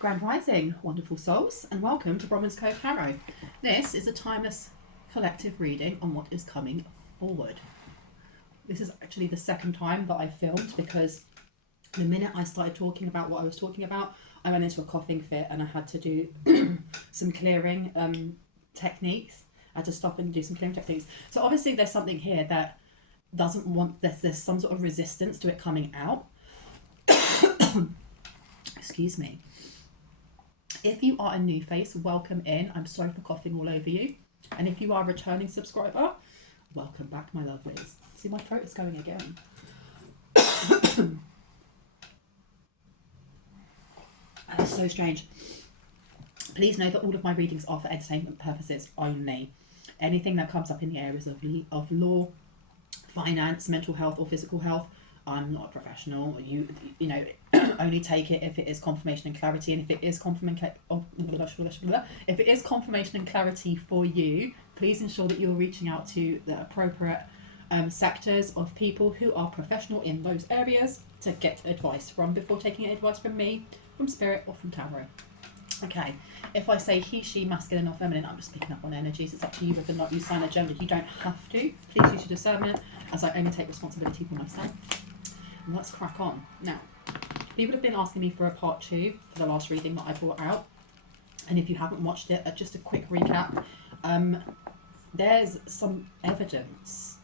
Grand Rising, wonderful souls, and welcome to Bronwen's Cove Tarot. This is a timeless collective reading on what is coming forward. This is actually the second time that I filmed because the minute I started talking about what I was talking about, I went into a coughing fit and I had to do some clearing techniques. I had to stop and do some clearing techniques. So obviously there's something here that doesn't want, there's some sort of resistance to it coming out. Excuse me. If you are a new face, welcome in. I'm sorry for coughing all over you. And if you are a returning subscriber, welcome back, my lovelies. See, my throat is going again. That's so strange. Please know that all of my readings are for entertainment purposes only. Anything that comes up in the areas of law, finance, mental health, or physical health, I'm not a professional. You know, only take it if it is confirmation and clarity, and if it is confirmation and clarity for you, please ensure that you're reaching out to the appropriate sectors of people who are professional in those areas to get advice from before taking advice from me, from spirit, or from tarot. Okay, if I say he, she, masculine or feminine, I'm just picking up on energies. It's up to you whether or not you sign a gender. You don't have to. Please use your discernment, as I only take responsibility for myself. And let's crack on. Now, people have been asking me for a part 2 for the last reading that I brought out. And if you haven't watched it, just a quick recap. There's some evidence,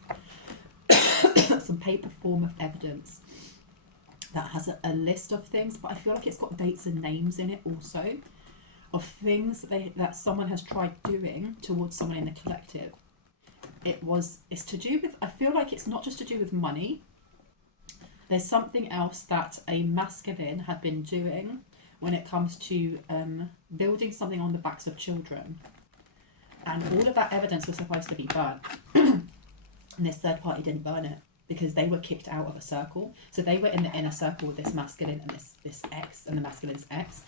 some paper form of evidence that has a list of things, but I feel like it's got dates and names in it also, of things that someone has tried doing towards someone in the collective. It's to do with, I feel like it's not just to do with money. There's something else that a masculine had been doing when it comes to building something on the backs of children. And all of that evidence was supposed to be burnt. And this third party didn't burn it because they were kicked out of a circle. So they were in the inner circle with this masculine and this ex, and the masculine's ex.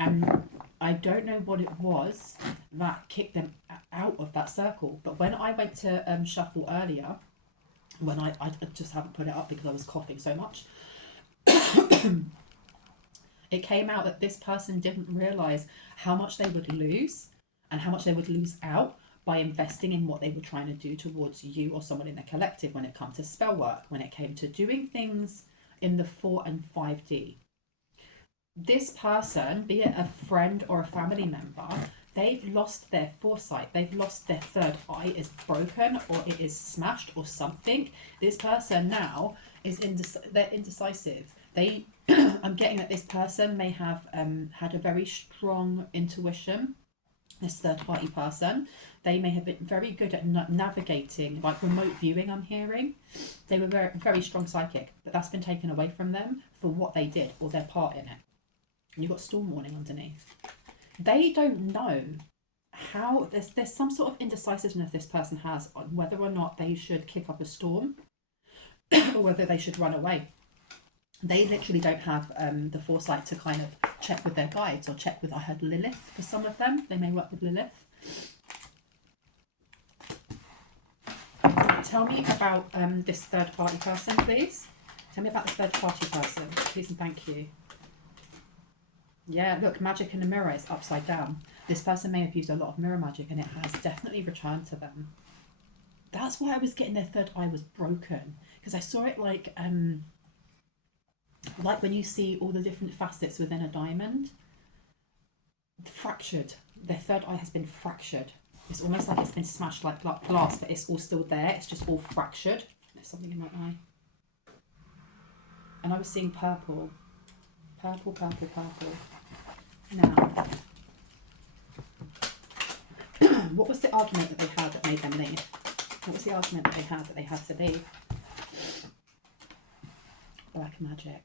And I don't know what it was that kicked them out of that circle. But when I went to shuffle earlier, when I just haven't put it up because I was coughing so much, it came out that this person didn't realise how much they would lose and how much they would lose out by investing in what they were trying to do towards you or someone in the collective when it came to spell work, when it came to doing things in the 4 and 5D. This person, be it a friend or a family member, they've lost their foresight. They've lost their third eye. Is broken or it is smashed or something. This person now is they're indecisive. I'm getting that this person may have had a very strong intuition. This third party person, they may have been very good at navigating, like remote viewing. I'm hearing they were very, very strong psychic, but that's been taken away from them for what they did or their part in it. And you've got storm warning underneath. They don't know how there's some sort of indecisiveness this person has on whether or not they should kick up a storm or whether they should run away. They literally don't have the foresight to kind of check with their guides or check with, I heard Lilith for some of them. They may work with Lilith. Tell me about this third party person, please. Tell me about the third party person, please and thank you. Yeah, look, magic in the mirror is upside down. This person may have used a lot of mirror magic and it has definitely returned to them. That's why I was getting their third eye was broken, because I saw it like when you see all the different facets within a diamond, fractured. Their third eye has been fractured. It's almost like it's been smashed like glass, but it's all still there. It's just all fractured. There's something in my eye. And I was seeing purple. Purple, purple, purple. Now, what was the argument that they had that made them leave? What was the argument that they had to leave? Black magic,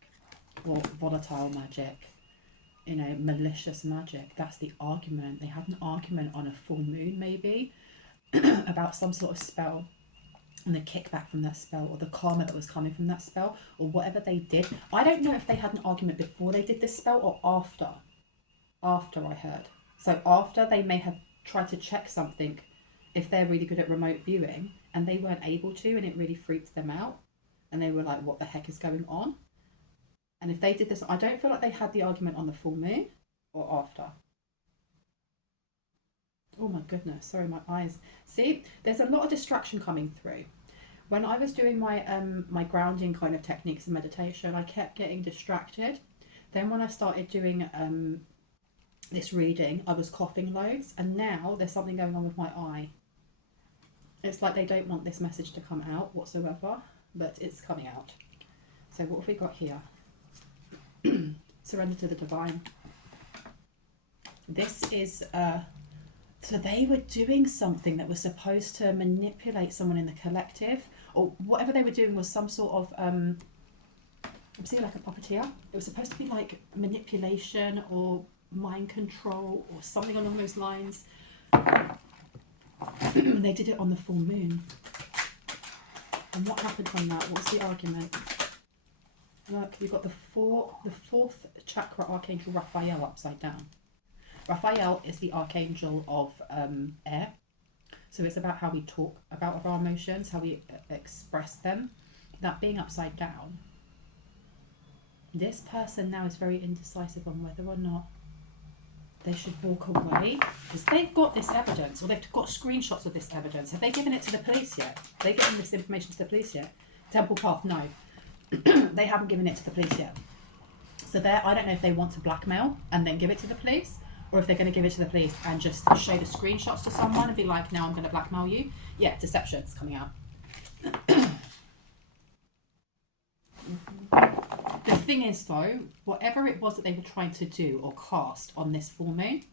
or volatile magic, you know, malicious magic. That's the argument. They had an argument on a full moon, maybe, about some sort of spell and the kickback from that spell, or the karma that was coming from that spell, or whatever they did. I don't know if they had an argument before they did this spell or after. After, I heard. So after, they may have tried to check something if they're really good at remote viewing and they weren't able to, and it really freaked them out and they were like, what the heck is going on? And if they did this, I don't feel like they had the argument on the full moon. or after? Oh my goodness, sorry, my eyes. See, there's a lot of distraction coming through. When I was doing my my grounding kind of techniques and meditation, I kept getting distracted. Then when I started doing this reading, I was coughing loads, and now there's something going on with my eye. It's like they don't want this message to come out whatsoever, but it's coming out. So what have we got here? Surrender to the divine. This is so they were doing something that was supposed to manipulate someone in the collective, or whatever they were doing was some sort of I'm seeing like a puppeteer. It was supposed to be like manipulation or mind control or something along those lines. They did it on the full moon. And what happened on that? What's the argument? Look, you've got the fourth chakra archangel Raphael upside down. Raphael is the archangel of air. So it's about how we talk about our emotions, how we express them. That being upside down. This person now is very indecisive on whether or not they should walk away, because they've got this evidence, or they've got screenshots of this evidence. Have they given it to the police yet? Have they given this information to the police yet? Temple Path, no. They haven't given it to the police yet. So I don't know if they want to blackmail and then give it to the police, or if they're going to give it to the police and just show the screenshots to someone and be like, now I'm going to blackmail you. Yeah, deception's coming out. The thing is though, whatever it was that they were trying to do or cast on this full moon,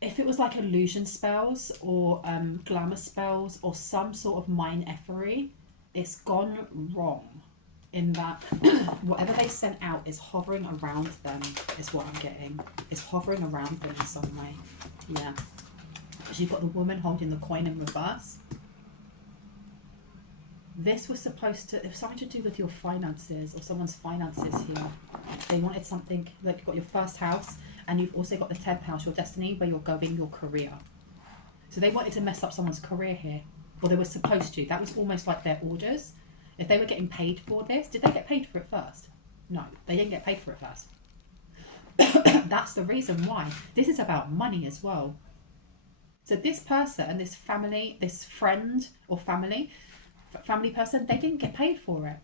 if it was like illusion spells or glamour spells or some sort of mind effery, it's gone wrong in that whatever they sent out is hovering around them, is what I'm getting. It's hovering around them in some way. Yeah. Because you've got the woman holding the coin in reverse. This was supposed to, if something to do with your finances or someone's finances here. They wanted something, like you've got your first house and you've also got the 10th house, your destiny, where you're going, your career. So they wanted to mess up someone's career here. Or they were supposed to. That was almost like their orders. If they were getting paid for this, did they get paid for it first? No, they didn't get paid for it first. That's the reason why. This is about money as well. So this person, this family, this friend or family person, they didn't get paid for it.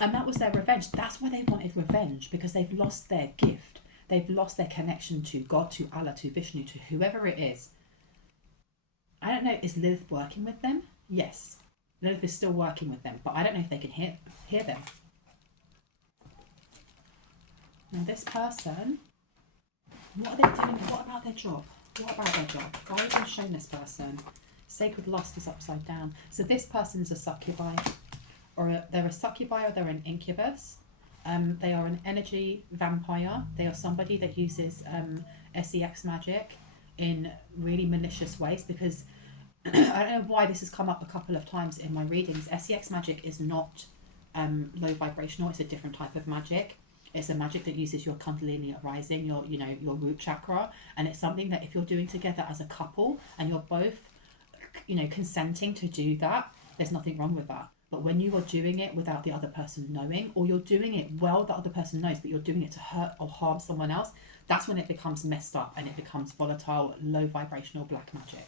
And that was their revenge. That's why they wanted revenge, because they've lost their gift. They've lost their connection to God, to Allah, to Vishnu, to whoever it is. I don't know, is Lilith working with them? Yes. Lilith is still working with them, but I don't know if they can hear them. Now this person, what are they doing? What about their job? What about their job? Guide and show this person. Sacred lust is upside down. So this person is a succubi, or they're a succubi, or they're an incubus. They are an energy vampire. They are somebody that uses sex magic in really malicious ways, because I don't know why this has come up a couple of times in my readings. Sex magic is not low vibrational. It's a different type of magic. It's a magic that uses your kundalini rising, your root chakra, and it's something that if you're doing together as a couple and you're both consenting to do that, there's nothing wrong with that. But when you are doing it without the other person knowing, or you're doing it well, the other person knows, but you're doing it to hurt or harm someone else, that's when it becomes messed up and it becomes volatile, low vibrational black magic.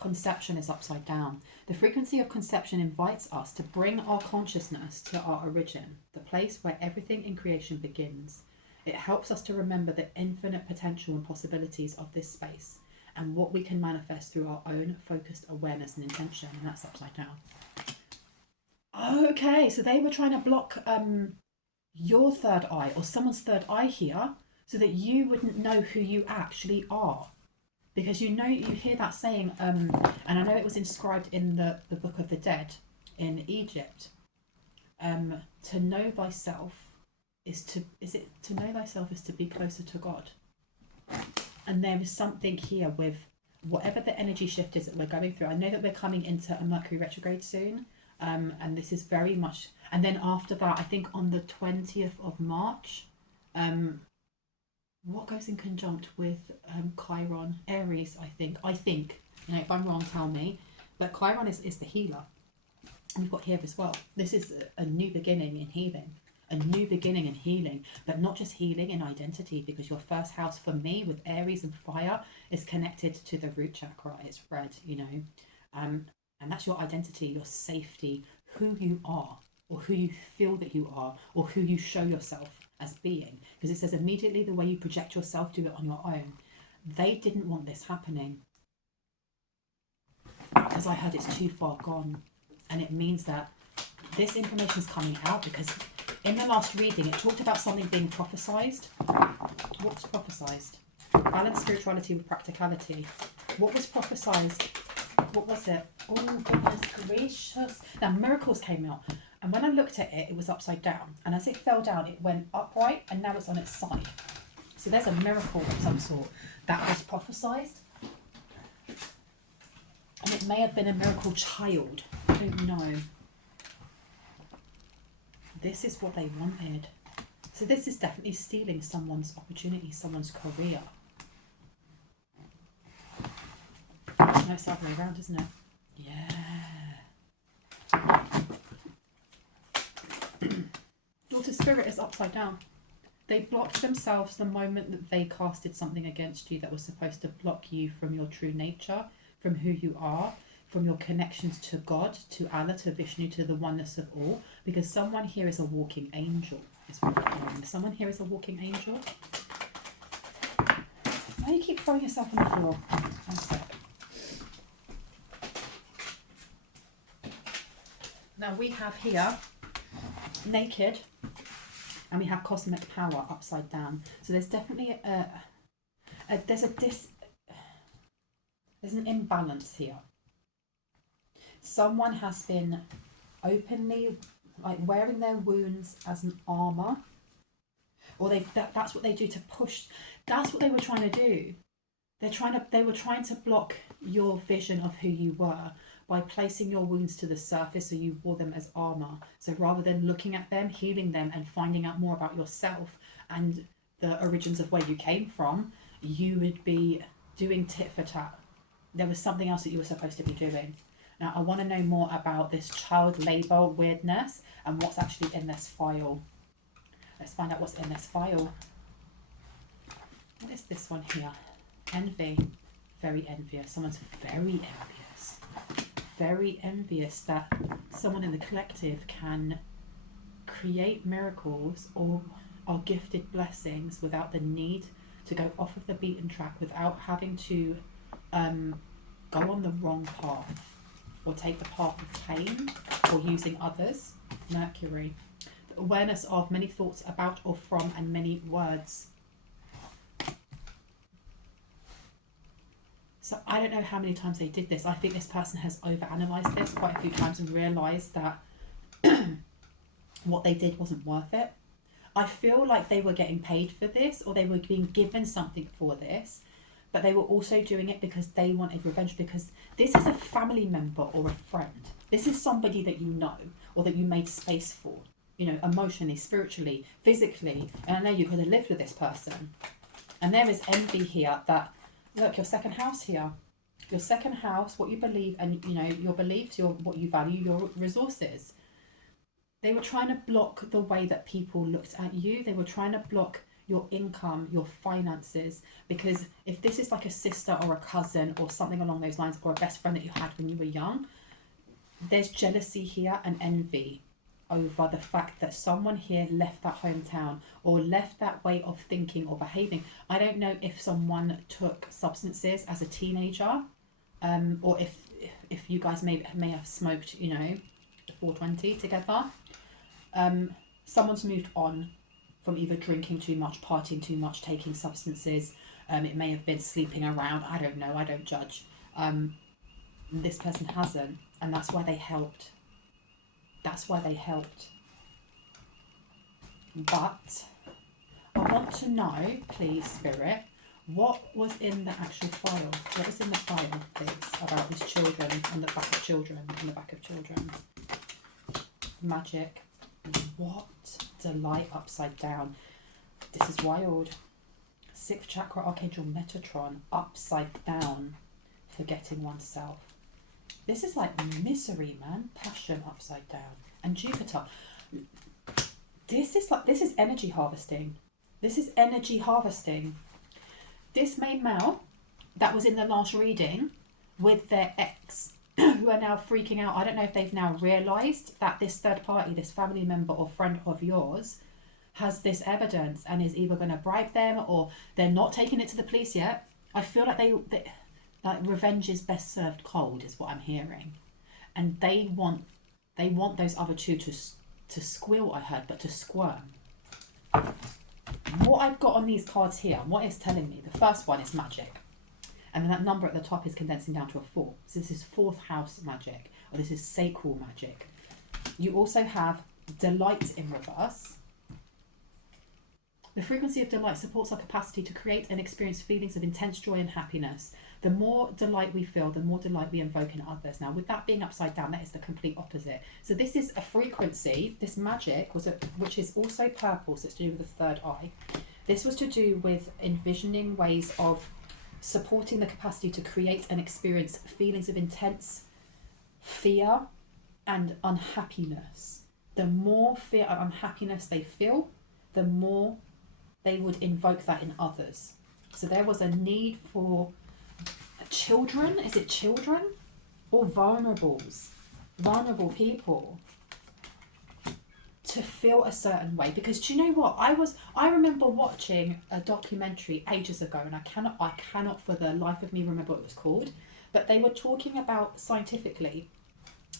Conception is upside down. The frequency of conception invites us to bring our consciousness to our origin, the place where everything in creation begins. It helps us to remember the infinite potential and possibilities of this space and what we can manifest through our own focused awareness and intention, and that's upside down. Okay, so they were trying to block your third eye or someone's third eye here so that you wouldn't know who you actually are. Because you hear that saying, and I know it was inscribed in the Book of the Dead in Egypt, to know thyself is to be closer to God. And there is something here with whatever the energy shift is that we're going through. I know that we're coming into a Mercury retrograde soon, and this is very much, and then after that, I think on the 20th of March, what goes in conjunct with Chiron? Aries, I think. If I'm wrong, tell me. But Chiron is the healer. And we've got here as well. This is a new beginning in healing. a new beginning and healing, but not just healing in identity, because your first house for me with Aries and fire is connected to the root chakra. It's red, you know, and that's your identity, your safety, who you are, or who you feel that you are, or who you show yourself as being. Because it says immediately the way you project yourself, do it on your own. They didn't want this happening, because I heard it's too far gone. And it means that this information is coming out, because in the last reading it talked about something being prophesized. What was prophesized? Balance spirituality with practicality. What was prophesized? What was it? Oh goodness gracious. Now miracles came out, and when I looked at it, it was upside down, and as it fell down it went upright, and now it's on its side. So there's a miracle of some sort that was prophesized. And it may have been a miracle child. I don't know. This is what they wanted. So this is definitely stealing someone's opportunity, someone's career. No, it's the other way around, isn't it? Yeah. Daughter Spirit is upside down. They blocked themselves the moment that they casted something against you that was supposed to block you from your true nature, from who you are, from your connections to God, to Allah, to Vishnu, to the oneness of all. Because someone here is a walking angel. Is what I'm hearing. Someone here is a walking angel. Why do you keep throwing yourself on the floor? One sec. Now we have here naked, and we have cosmic power upside down. So there's definitely there's an imbalance here. Someone has been openly like wearing their wounds as an armor, or that's what they do to push. That's what they were trying to do. They were trying to block your vision of who you were by placing your wounds to the surface, so you wore them as armor. So rather than looking at them, healing them, and finding out more about yourself and the origins of where you came from, you would be doing tit for tat. There was something else that you were supposed to be doing. Now, I want to know more about this child labour weirdness and what's actually in this file. Let's find out what's in this file. What is this one here? Envy. Very envious. Someone's very envious. Very envious that someone in the collective can create miracles or are gifted blessings without the need to go off of the beaten track, without having to go on the wrong path or take the path of pain or using others. Mercury. The awareness of many thoughts about or from, and many words. So I don't know how many times they did this. I think this person has overanalyzed this quite a few times and realised that what they did wasn't worth it. I feel like they were getting paid for this, or they were being given something for this, but they were also doing it because they wanted revenge, because this is a family member or a friend. This is somebody that you know, or that you made space for, you know, emotionally, spiritually, physically. And I know you could have lived with this person. And there is envy here that, look, your second house here. Your second house, what you believe, and, you know, your beliefs, what you value, your resources. They were trying to block the way that people looked at you. They were trying to block your income, your finances, because if this is like a sister or a cousin or something along those lines, or a best friend that you had when you were young, there's jealousy here and envy over the fact that someone here left that hometown or left that way of thinking or behaving. I don't know if someone took substances as a teenager, or if you guys may have smoked, you know, the 420 together. Someone's moved on from either drinking too much, partying too much, taking substances. It may have been sleeping around. I don't know. I don't judge. This person hasn't, and that's why they helped. That's why they helped. But I want to know, please, Spirit, what was in the actual file? What was in the file, please, about these children and the back of children and the back of children? Magic. What? Delight upside down. This is wild. 6th chakra, Archangel Metatron, upside down. Forgetting oneself. This is like misery, man. Passion upside down. And Jupiter. This is energy harvesting. This is energy harvesting. This main male that was in the last reading with their ex, who are now freaking out. I don't know if they've now realised that this third party, this family member or friend of yours, has this evidence and is either going to bribe them or they're not taking it to the police yet. I feel like they like revenge is best served cold, is what I'm hearing, and they want those other two to squeal. I heard, but to squirm. What I've got on these cards here, what it's telling me, the first one is magic. And then that number at the top is condensing down to a 4. So this is 4th house magic, or this is sacral magic. You also have delight in reverse. The frequency of delight supports our capacity to create and experience feelings of intense joy and happiness. The more delight we feel, the more delight we invoke in others. Now, with that being upside down, that is the complete opposite. So this is a frequency, this magic, which is also purple, so it's to do with the third eye. This was to do with envisioning ways of supporting the capacity to create and experience feelings of intense fear and unhappiness. The more fear and unhappiness they feel, the more they would invoke that in others. So there was a need for children, is it children? Or vulnerable people to feel a certain way. Because do you know what? I remember watching a documentary ages ago, and I cannot for the life of me remember what it was called, but they were talking about scientifically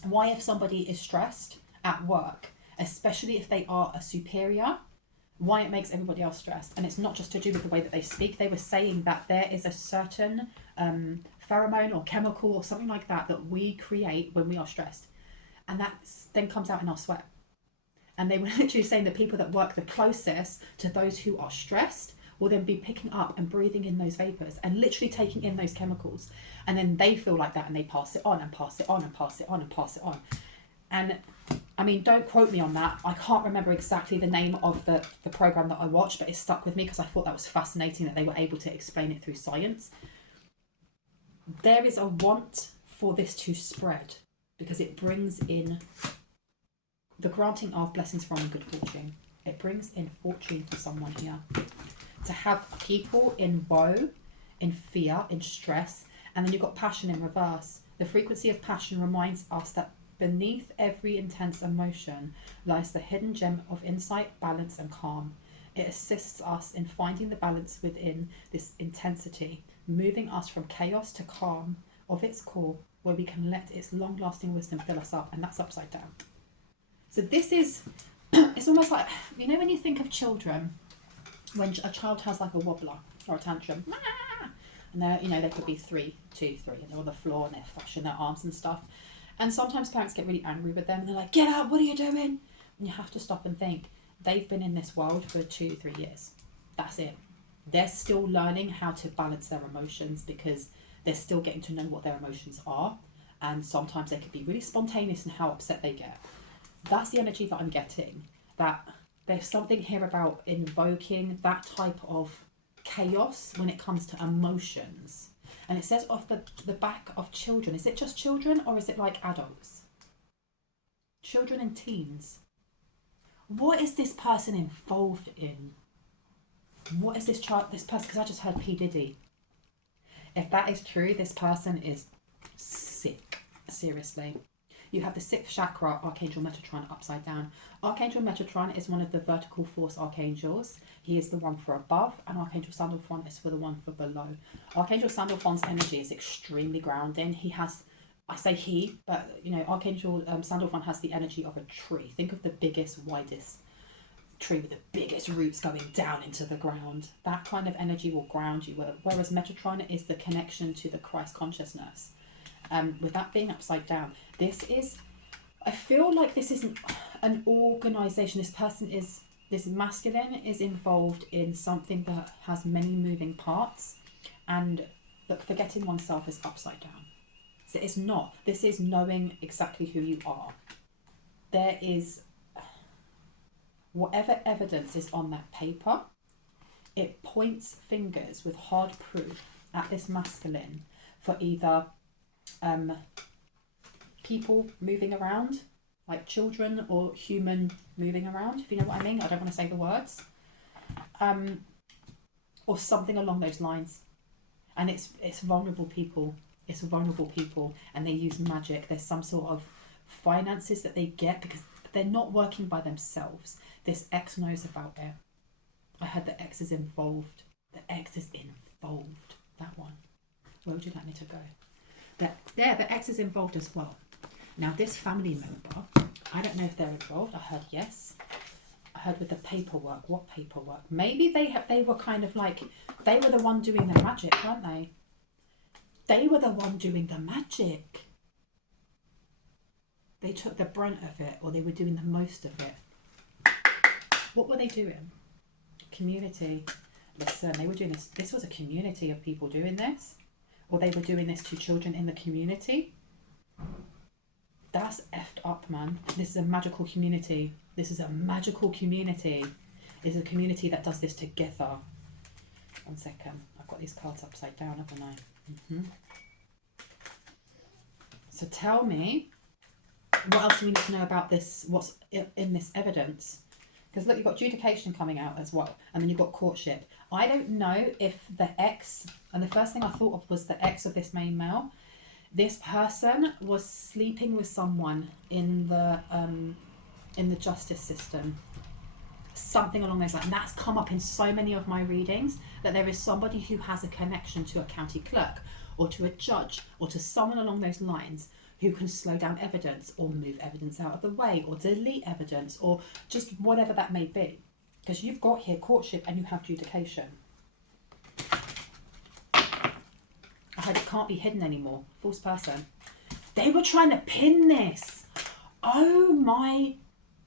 why if somebody is stressed at work, especially if they are a superior, why it makes everybody else stressed. And it's not just to do with the way that they speak. They were saying that there is a certain pheromone or chemical or something like that that we create when we are stressed, and that then comes out in our sweat. And they were literally saying that people that work the closest to those who are stressed will then be picking up and breathing in those vapors and literally taking in those chemicals, and then they feel like that and they pass it on and pass it on and pass it on and pass it on. And I mean, don't quote me on that. I can't remember exactly the name of the program that I watched, but it stuck with me because I thought that was fascinating that they were able to explain it through science. There is a want for this to spread because it brings in the granting of blessings from good fortune. It brings in fortune for someone here. To have people in woe, in fear, in stress, and then you've got passion in reverse. The frequency of passion reminds us that beneath every intense emotion lies the hidden gem of insight, balance, and calm. It assists us in finding the balance within this intensity, moving us from chaos to calm of its core, where we can let its long-lasting wisdom fill us up, and that's upside down. So this is, it's almost like, you know when you think of children, when a child has like a wobbler or a tantrum, and they're, you know, they could be 3, 2, 3, and they're on the floor and they're flashing their arms and stuff. And sometimes parents get really angry with them and they're like, get out, what are you doing? And you have to stop and think, they've been in this world for 2, 3 years. That's it. They're still learning how to balance their emotions because they're still getting to know what their emotions are. And sometimes they can be really spontaneous in how upset they get. That's the energy that I'm getting. That there's something here about invoking that type of chaos when it comes to emotions. And it says off the back of children. Is it just children or is it like adults? Children and teens. What is this person involved in? What is this person? Because I just heard P. Diddy. If that is true, this person is sick. Seriously. You have the 6th chakra, Archangel Metatron, upside down. Archangel Metatron is one of the vertical force archangels. He is the one for above, and Archangel Sandalphon is for the one for below. Archangel Sandalphon's energy is extremely grounding. He has, I say he, but you know, Archangel Sandalphon has the energy of a tree. Think of the biggest, widest tree with the biggest roots going down into the ground. That kind of energy will ground you, whereas Metatron is the connection to the Christ consciousness. With that being upside down, I feel like this isn't an organisation. This masculine is involved in something that has many moving parts, and that forgetting oneself is upside down. So it's not. This is knowing exactly who you are. There is whatever evidence is on that paper, it points fingers with hard proof at this masculine for either people moving around like children or human moving around, if you know what I mean. I don't want to say the words. Or something along those lines. And it's vulnerable people. It's vulnerable people, and they use magic. There's some sort of finances that they get because they're not working by themselves. This ex knows about it. I heard the ex is involved. The ex is involved. That one. Where would you like me to go? The ex is involved as well. Now this family member, I don't know if they're involved. I heard yes. I heard with the paperwork. What paperwork? Maybe they were kind of like, they were the one doing the magic, weren't they? They were the one doing the magic. They took the brunt of it, or they were doing the most of it. What were they doing? Community. Listen, they were doing this. This was a community of people doing this. Or they were doing this to children in the community. That's effed up, man. This is a magical community. This is a magical community. It's a community that does this together. 1 second. I've got these cards upside down, haven't I? So tell me, what else do we need to know about this? What's in this evidence? Because look, you've got adjudication coming out as well. And then you've got courtship. I don't know if the ex, and the first thing I thought of was the ex of this main male. This person was sleeping with someone in the justice system. Something along those lines. And that's come up in so many of my readings, that there is somebody who has a connection to a county clerk or to a judge or to someone along those lines who can slow down evidence or move evidence out of the way or delete evidence or just whatever that may be. Because you've got here courtship and you have adjudication. I heard it can't be hidden anymore. False person. They were trying to pin this. Oh my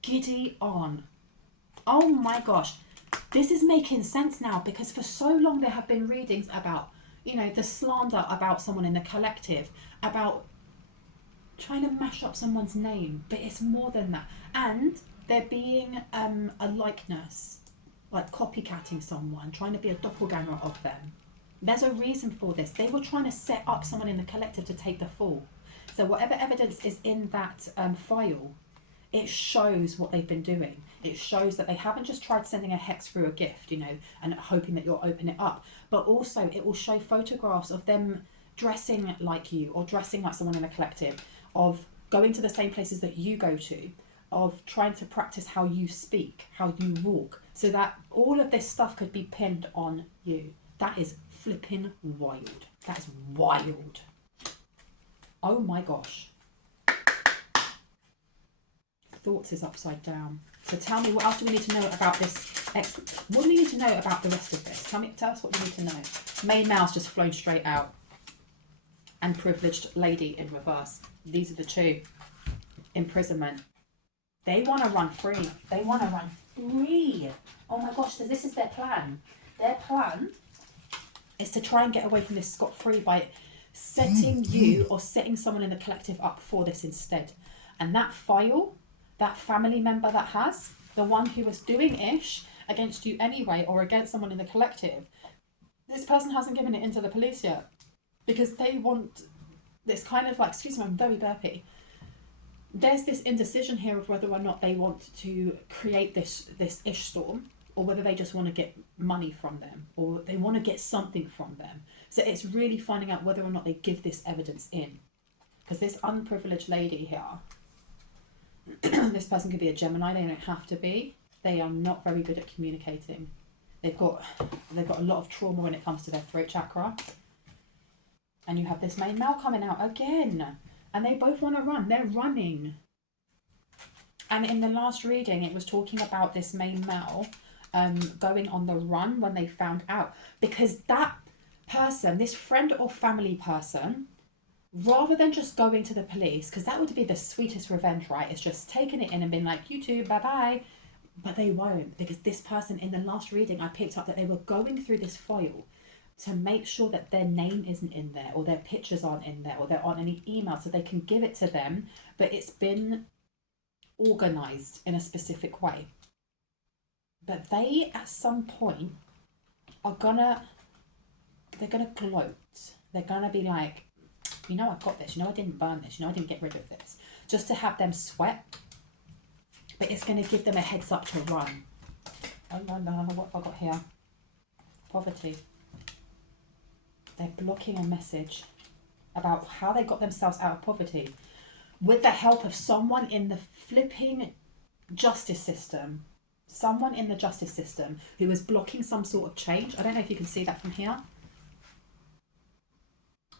giddy on. Oh my gosh. This is making sense now, because for so long there have been readings about, you know, the slander about someone in the collective, about trying to mash up someone's name, but it's more than that. And there being a likeness, like copycatting someone, trying to be a doppelganger of them. There's a reason for this. They were trying to set up someone in the collective to take the fall. So whatever evidence is in that file, it shows what they've been doing. It shows that they haven't just tried sending a hex through a gift, you know, and hoping that you'll open it up, but also it will show photographs of them dressing like you or dressing like someone in a collective, of going to the same places that you go to, of trying to practice how you speak, how you walk, so that all of this stuff could be pinned on you. That is flipping wild. That is wild. Oh my gosh. Thoughts is upside down. So tell me, what else do we need to know about this? What do we need to know about the rest of this? Tell us what we need to know. Main male's just flown straight out. And privileged lady in reverse. These are the two. Imprisonment. They want to run free. They want to run free. Oh my gosh, so this is their plan. Their plan is to try and get away from this scot-free by setting you or setting someone in the collective up for this instead. And that file, that family member that has, the one who was doing ish against you anyway or against someone in the collective, this person hasn't given it into the police yet. Because they want this kind of like, excuse me, I'm very burpy. There's this indecision here of whether or not they want to create this ish storm, or whether they just want to get money from them, or they want to get something from them. So it's really finding out whether or not they give this evidence in. Because this unprivileged lady here, this person could be a Gemini, they don't have to be. They are not very good at communicating. They've got a lot of trauma when it comes to their throat chakra. And you have this main male coming out again. And they both want to run. They're running. And in the last reading, it was talking about this main male going on the run when they found out. Because that person, this friend or family person, rather than just going to the police, because that would be the sweetest revenge, right? It's just taking it in and being like, you two, bye-bye. But they won't. Because this person, in the last reading, I picked up that they were going through this file to make sure that their name isn't in there, or their pictures aren't in there, or there aren't any emails, so they can give it to them, but it's been organised in a specific way. But they, at some point, they're gonna gloat. They're gonna be like, you know, I've got this, you know, I didn't burn this, you know, I didn't get rid of this. Just to have them sweat but it's going to give them a heads up to run. Oh no, no, what have I got here? Poverty. They're blocking a message about how they got themselves out of poverty with the help of someone in the flipping justice system. Someone in the justice system who is blocking some sort of change. I don't know if you can see that from here.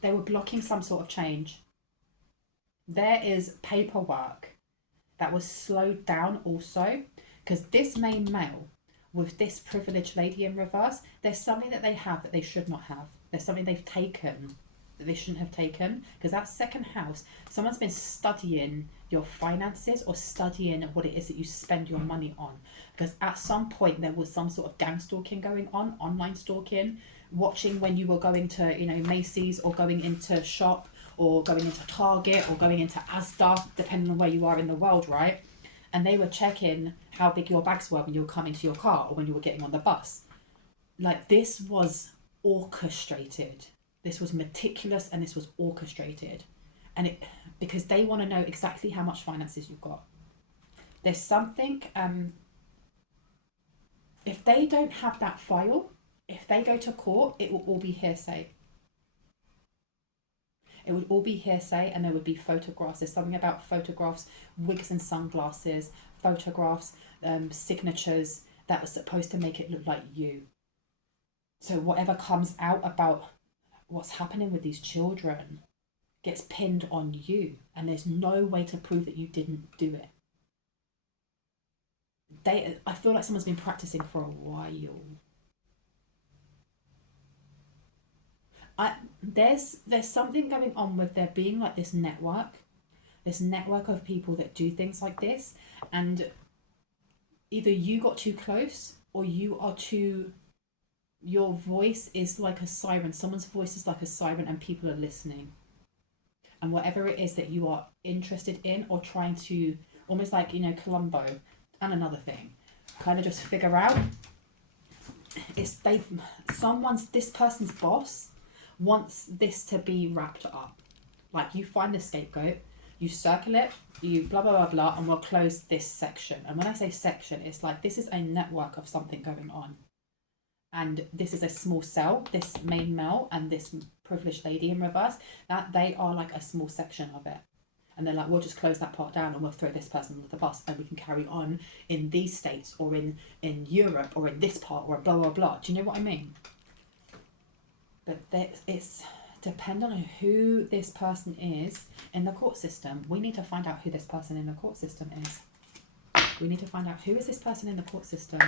They were blocking some sort of change. There is paperwork that was slowed down also, because this main male with this privileged lady in reverse, there's something that they have that they should not have. There's something they've taken that they shouldn't have taken, because that second house, someone's been studying your finances or studying what it is that you spend your money on, because at some point there was some sort of gang stalking going on, online stalking, watching when you were going to, you know, Macy's or going into shop or going into Target or going into Asda, depending on where you are in the world, right? And they were checking how big your bags were when you were coming to your car or when you were getting on the bus. Like, this was orchestrated. This was meticulous and this was orchestrated. And it, because they want to know exactly how much finances you've got. There's something, if they don't have that file, if they go to court, it will all be hearsay. It would all be hearsay, and there would be photographs. There's something about photographs, wigs and sunglasses, photographs, signatures that were supposed to make it look like you. So whatever comes out about what's happening with these children gets pinned on you, and there's no way to prove that you didn't do it. I feel like someone's been practicing for a while. There's something going on with there being like this network of people that do things like this, and either you got too close or you are too, your voice is like a siren. Someone's voice is like a siren and people are listening. And whatever it is that you are interested in or trying to, almost like, you know, Columbo and another thing, kind of just figure out, it's this person's boss wants this to be wrapped up. Like, you find the scapegoat, you circle it, you blah, blah, blah, blah, and we'll close this section. And when I say section, it's like, this is a network of something going on. And this is a small cell, this main male and this privileged lady in reverse, that they are like a small section of it. And they're like, we'll just close that part down and we'll throw this person under the bus and we can carry on in these states or in Europe or in this part or blah, blah, blah. Do you know what I mean? But it's dependent on who this person is in the court system. We need to find out who this person in the court system is. We need to find out who is this person in the court system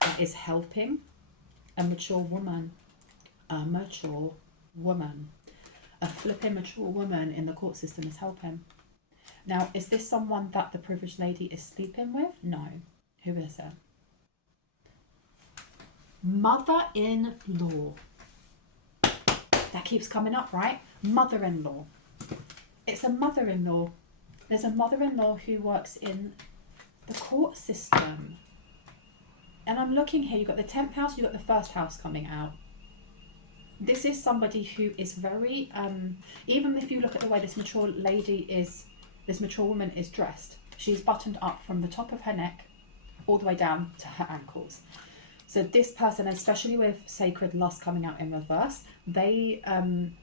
that is helping a mature woman, a flipping mature woman in the court system is helping. Now, is this someone that the privileged lady is sleeping with? No. Who is it? Mother-in-law. That keeps coming up, right? Mother-in-law. It's a mother-in-law. There's a mother-in-law who works in the court system. And I'm looking here, you've got the 10th house, you've got the first house coming out. This is somebody who is very, even if you look at the way this mature woman is dressed, she's buttoned up from the top of her neck all the way down to her ankles. So this person, especially with sacred lust coming out in reverse, they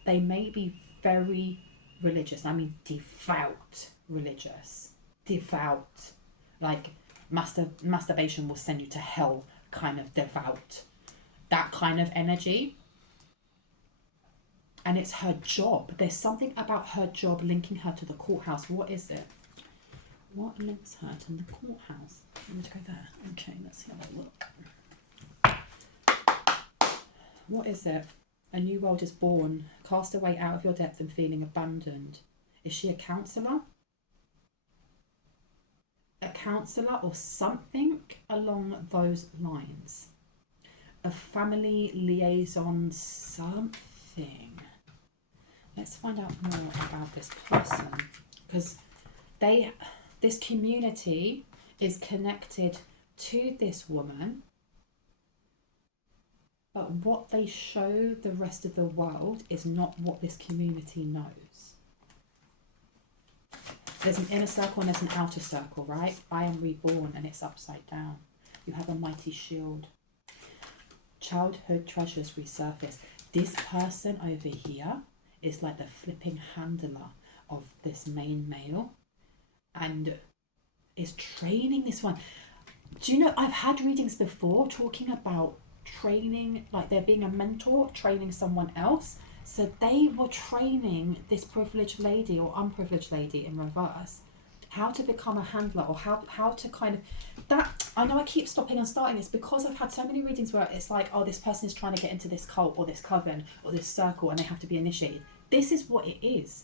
may be very religious. I mean, devout religious. Devout. Like, masturbation will send you to hell kind of devout. That kind of energy. And it's her job. There's something about her job linking her to the courthouse. What is it? What links her to the courthouse? Let me go there. Okay, let's have a look. What is it? A new world is born. Cast away out of your depth and feeling abandoned. Is she a counsellor? A counsellor or something along those lines. A family liaison something. Let's find out more about this person, because this community is connected to this woman, but what they show the rest of the world is not what this community knows. There's an inner circle and there's an outer circle, right? I am reborn, and it's upside down. You have a mighty shield. Childhood treasures resurface. This person over here is like the flipping handler of this main male, and is training this one. Do you know, I've had readings before talking about training, like there being a mentor training someone else. So they were training this privileged lady or unprivileged lady in reverse how to become a handler, or how to kind of, that, I know I keep stopping and starting, it's because I've had so many readings where it's like, oh, this person is trying to get into this cult or this coven or this circle and they have to be initiated. This is what it is.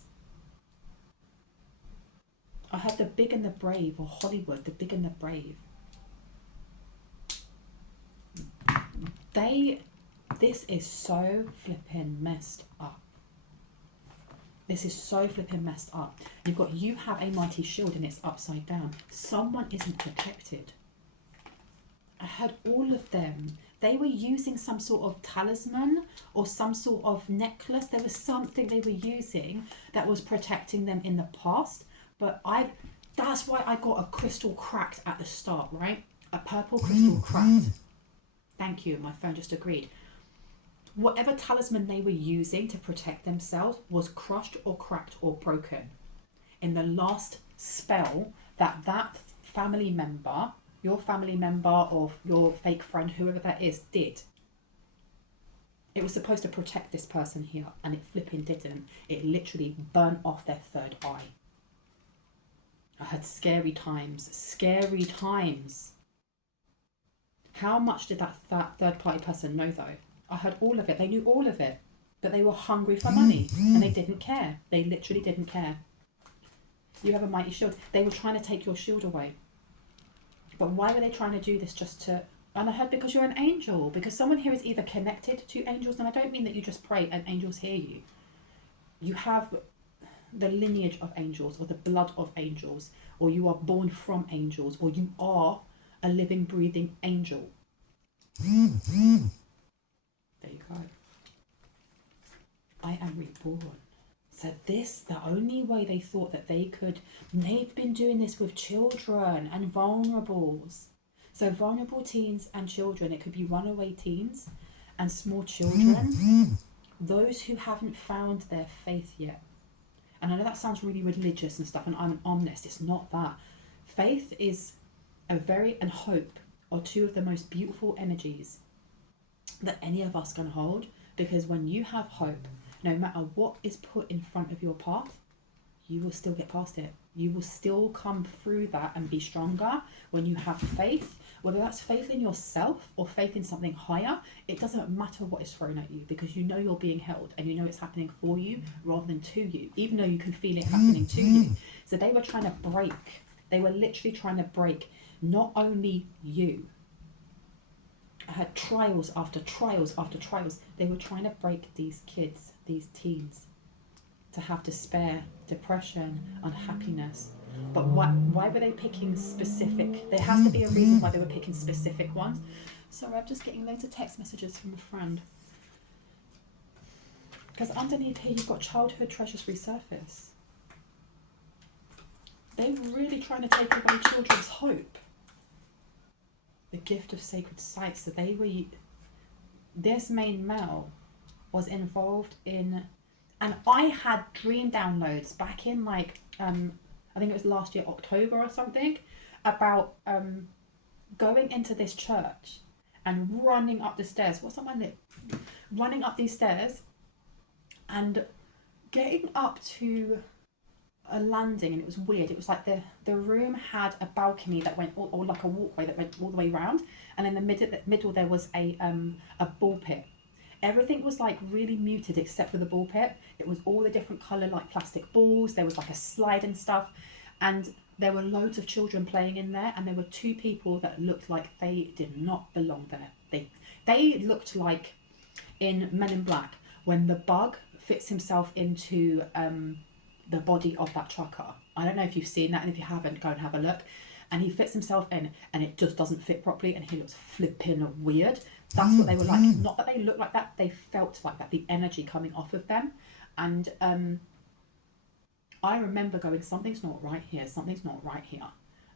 I had The Big and the Brave, or Hollywood, The Big and the Brave. This is so flipping messed up. This is so flipping messed up. You've got, you have a mighty shield and it's upside down. Someone isn't protected. I had all of them. They were using some sort of talisman or some sort of necklace. There was something they were using that was protecting them in the past. But that's why I got a crystal cracked at the start, right? A purple crystal cracked. Thank you, my phone just agreed. Whatever talisman they were using to protect themselves was crushed or cracked or broken in the last spell that family member, your family member or your fake friend, whoever that is, did. It was supposed to protect this person here, and it flipping didn't. It literally burnt off their third eye. I had scary times. Scary times. How much did that third party person know though? I had all of it. They knew all of it. But they were hungry for money. And they didn't care. They literally didn't care. You have a mighty shield. They were trying to take your shield away. But why were they trying to do this? Just to... And I heard because you're an angel. Because someone here is either connected to angels. And I don't mean that you just pray and angels hear you. You have the lineage of angels, or the blood of angels, or you are born from angels, or you are a living, breathing angel. There you go. I am reborn. So the only way they thought that they could, they've been doing this with children and vulnerables. So vulnerable teens and children, it could be runaway teens and small children, those who haven't found their faith yet. And I know that sounds really religious and stuff, and I'm honest, it's not that. Faith is and hope are two of the most beautiful energies that any of us can hold, because when you have hope, no matter what is put in front of your path, you will still get past it. You will still come through that and be stronger when you have faith, whether that's faith in yourself or faith in something higher. It doesn't matter what is thrown at you, because you know you're being held and you know it's happening for you rather than to you, even though you can feel it happening to you. So they were trying to break, they were literally trying to break not only you. I had trials after trials after trials. They were trying to break these kids, these teens, to have despair, depression, unhappiness. But why were they picking specific? There has to be a reason why they were picking specific ones. Sorry, I'm just getting loads of text messages from a friend. Because underneath here you've got childhood treasures resurface. They were really trying to take away children's hope. The gift of sacred sites. So they were, this main male was involved in, and I had dream downloads back in like, I think it was last year, October or something, about going into this church and running up the stairs. What's on my lip? Running up these stairs and getting up to a landing, and it was weird. It was like the room had a balcony that went, or like a walkway that went all the way around, and in the middle there was a ball pit. Everything was like really muted except for the ball pit. It was all the different colour like plastic balls. There was like a slide and stuff, and there were loads of children playing in there, and there were two people that looked like they did not belong there. They looked like in Men in Black when the bug fits himself into the body of that chakra. I don't know if you've seen that, and if you haven't, go and have a look. And he fits himself in, and it just doesn't fit properly, and he looks flipping weird. That's what they were like. Not that they looked like that, they felt like that, the energy coming off of them. And I remember going, something's not right here, something's not right here.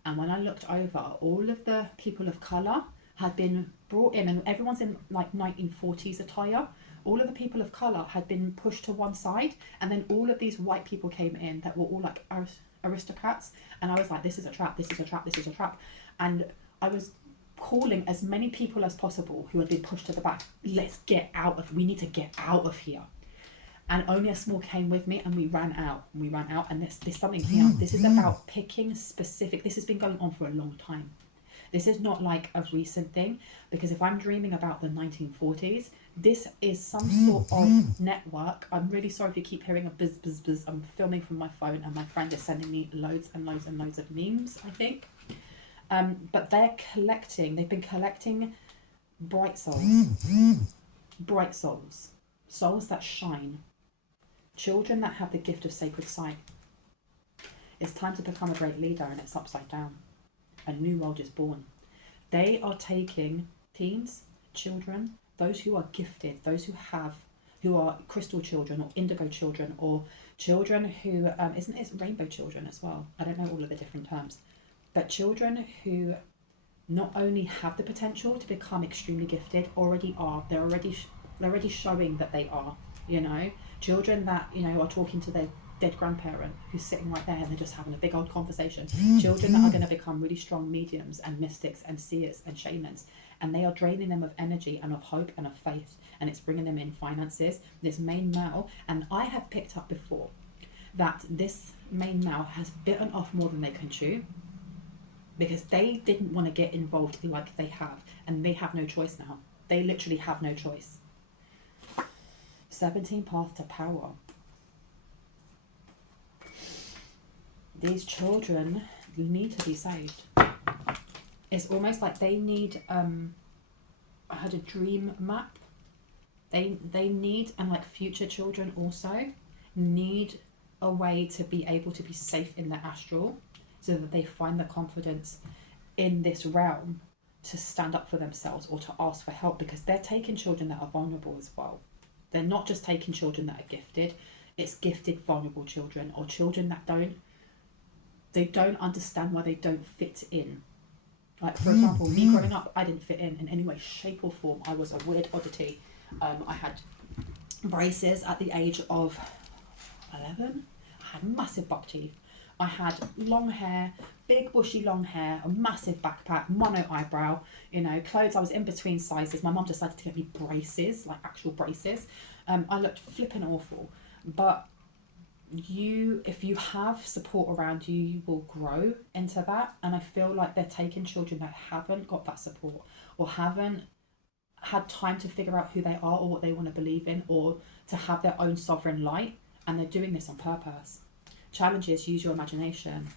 And when I looked over, all of the people of colour had been brought in, and everyone's in like 1940s attire. All of the people of colour had been pushed to one side, and then all of these white people came in that were all like aristocrats. And I was like, this is a trap, this is a trap, this is a trap. And I was calling as many people as possible who had been pushed to the back, let's get out of, we need to get out of here. And only a small came with me, and we ran out. And there's something here. This is about picking specific. This has been going on for a long time. This is not like a recent thing, because if I'm dreaming about the 1940s, this is some sort of network. I'm really sorry if you keep hearing a buzz, buzz, buzz. I'm filming from my phone, and my friend is sending me loads and loads and loads of memes, I think. But they've been collecting bright souls, souls that shine. Children that have the gift of sacred sight. It's time to become a great leader, and it's upside down. A new world is born. They are taking teens, children, those who are gifted, those who are crystal children or indigo children, or children who, isn't it rainbow children as well? I don't know all of the different terms. But children who not only have the potential to become extremely gifted, already are. They're already showing that they are, you know. Children that, you know, are talking to their dead grandparent who's sitting right there, and they're just having a big old conversation. Children that are going to become really strong mediums and mystics and seers and shamans, and they are draining them of energy and of hope and of faith, and it's bringing them in finances. This main male, and I have picked up before that this main male has bitten off more than they can chew, because they didn't want to get involved like they have, and they have no choice now. They literally have no choice. 17 path to power. These children need to be saved. It's almost like they need, I had a dream map. They need, and like future children also, need a way to be able to be safe in the astral, so that they find the confidence in this realm to stand up for themselves or to ask for help, because they're taking children that are vulnerable as well. They're not just taking children that are gifted. It's gifted, vulnerable children, or children that don't understand why they don't fit in. Like, for example, me growing up, I didn't fit in any way, shape or form. I was a weird oddity. I had braces at the age of 11. I had massive buck teeth. I had long hair, big bushy long hair, a massive backpack, mono eyebrow, you know, clothes. I was in between sizes. My mum decided to get me braces, like actual braces. I looked flipping awful. But if you have support around you, you will grow into that. And I feel like they're taking children that haven't got that support, or haven't had time to figure out who they are or what they want to believe in, or to have their own sovereign light. And they're doing this on purpose. Challenge is, use your imagination.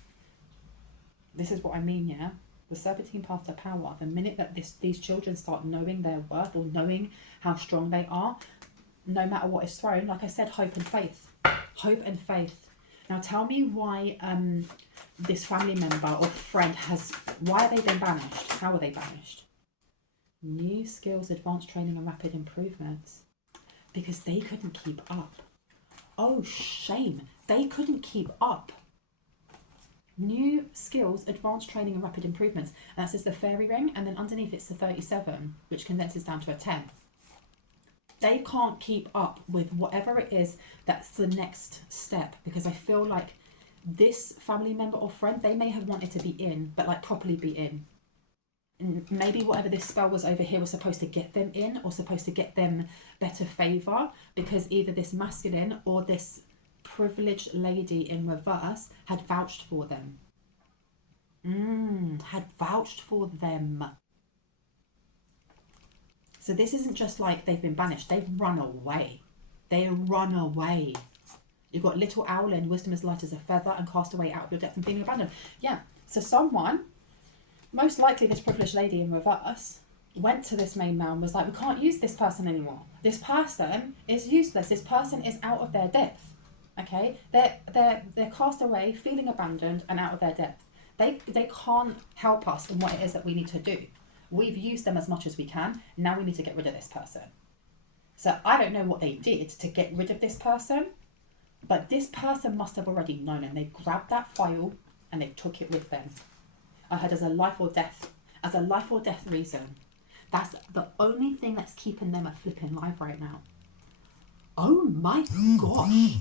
This is what I mean, yeah? The 17 path to power. The minute that these children start knowing their worth, or knowing how strong they are, no matter what is thrown, like I said, hope and faith. Hope and faith. Now tell me why this family member or friend why are they been banished? How are they banished? New skills, advanced training and rapid improvements. Because they couldn't keep up. Oh, shame. They couldn't keep up. New skills, advanced training and rapid improvements. And that says the fairy ring, and then underneath it's the 37, which condenses down to a 10. They can't keep up with whatever it is that's the next step, because I feel like this family member or friend, they may have wanted to be in, but like properly be in. And maybe whatever this spell was over here was supposed to get them in, or supposed to get them better favour, because either this masculine or this privileged lady in reverse had vouched for them. Had vouched for them. So this isn't just like they've been banished, they've run away. They run away. You've got little Owlin, wisdom is light as a feather, and cast away out of your depth and feeling abandoned. Yeah, so someone, most likely this privileged lady in reverse, went to this main man and was like, we can't use this person anymore. This person is useless. This person is out of their depth. Okay, they're cast away, feeling abandoned and out of their depth. They can't help us in what it is that we need to do. We've used them as much as we can. Now we need to get rid of this person. So I don't know what they did to get rid of this person, But this person must have already known, and they grabbed that file and they took it with them. I heard as a life or death reason. That's the only thing that's keeping them a flipping live right now. Oh my gosh.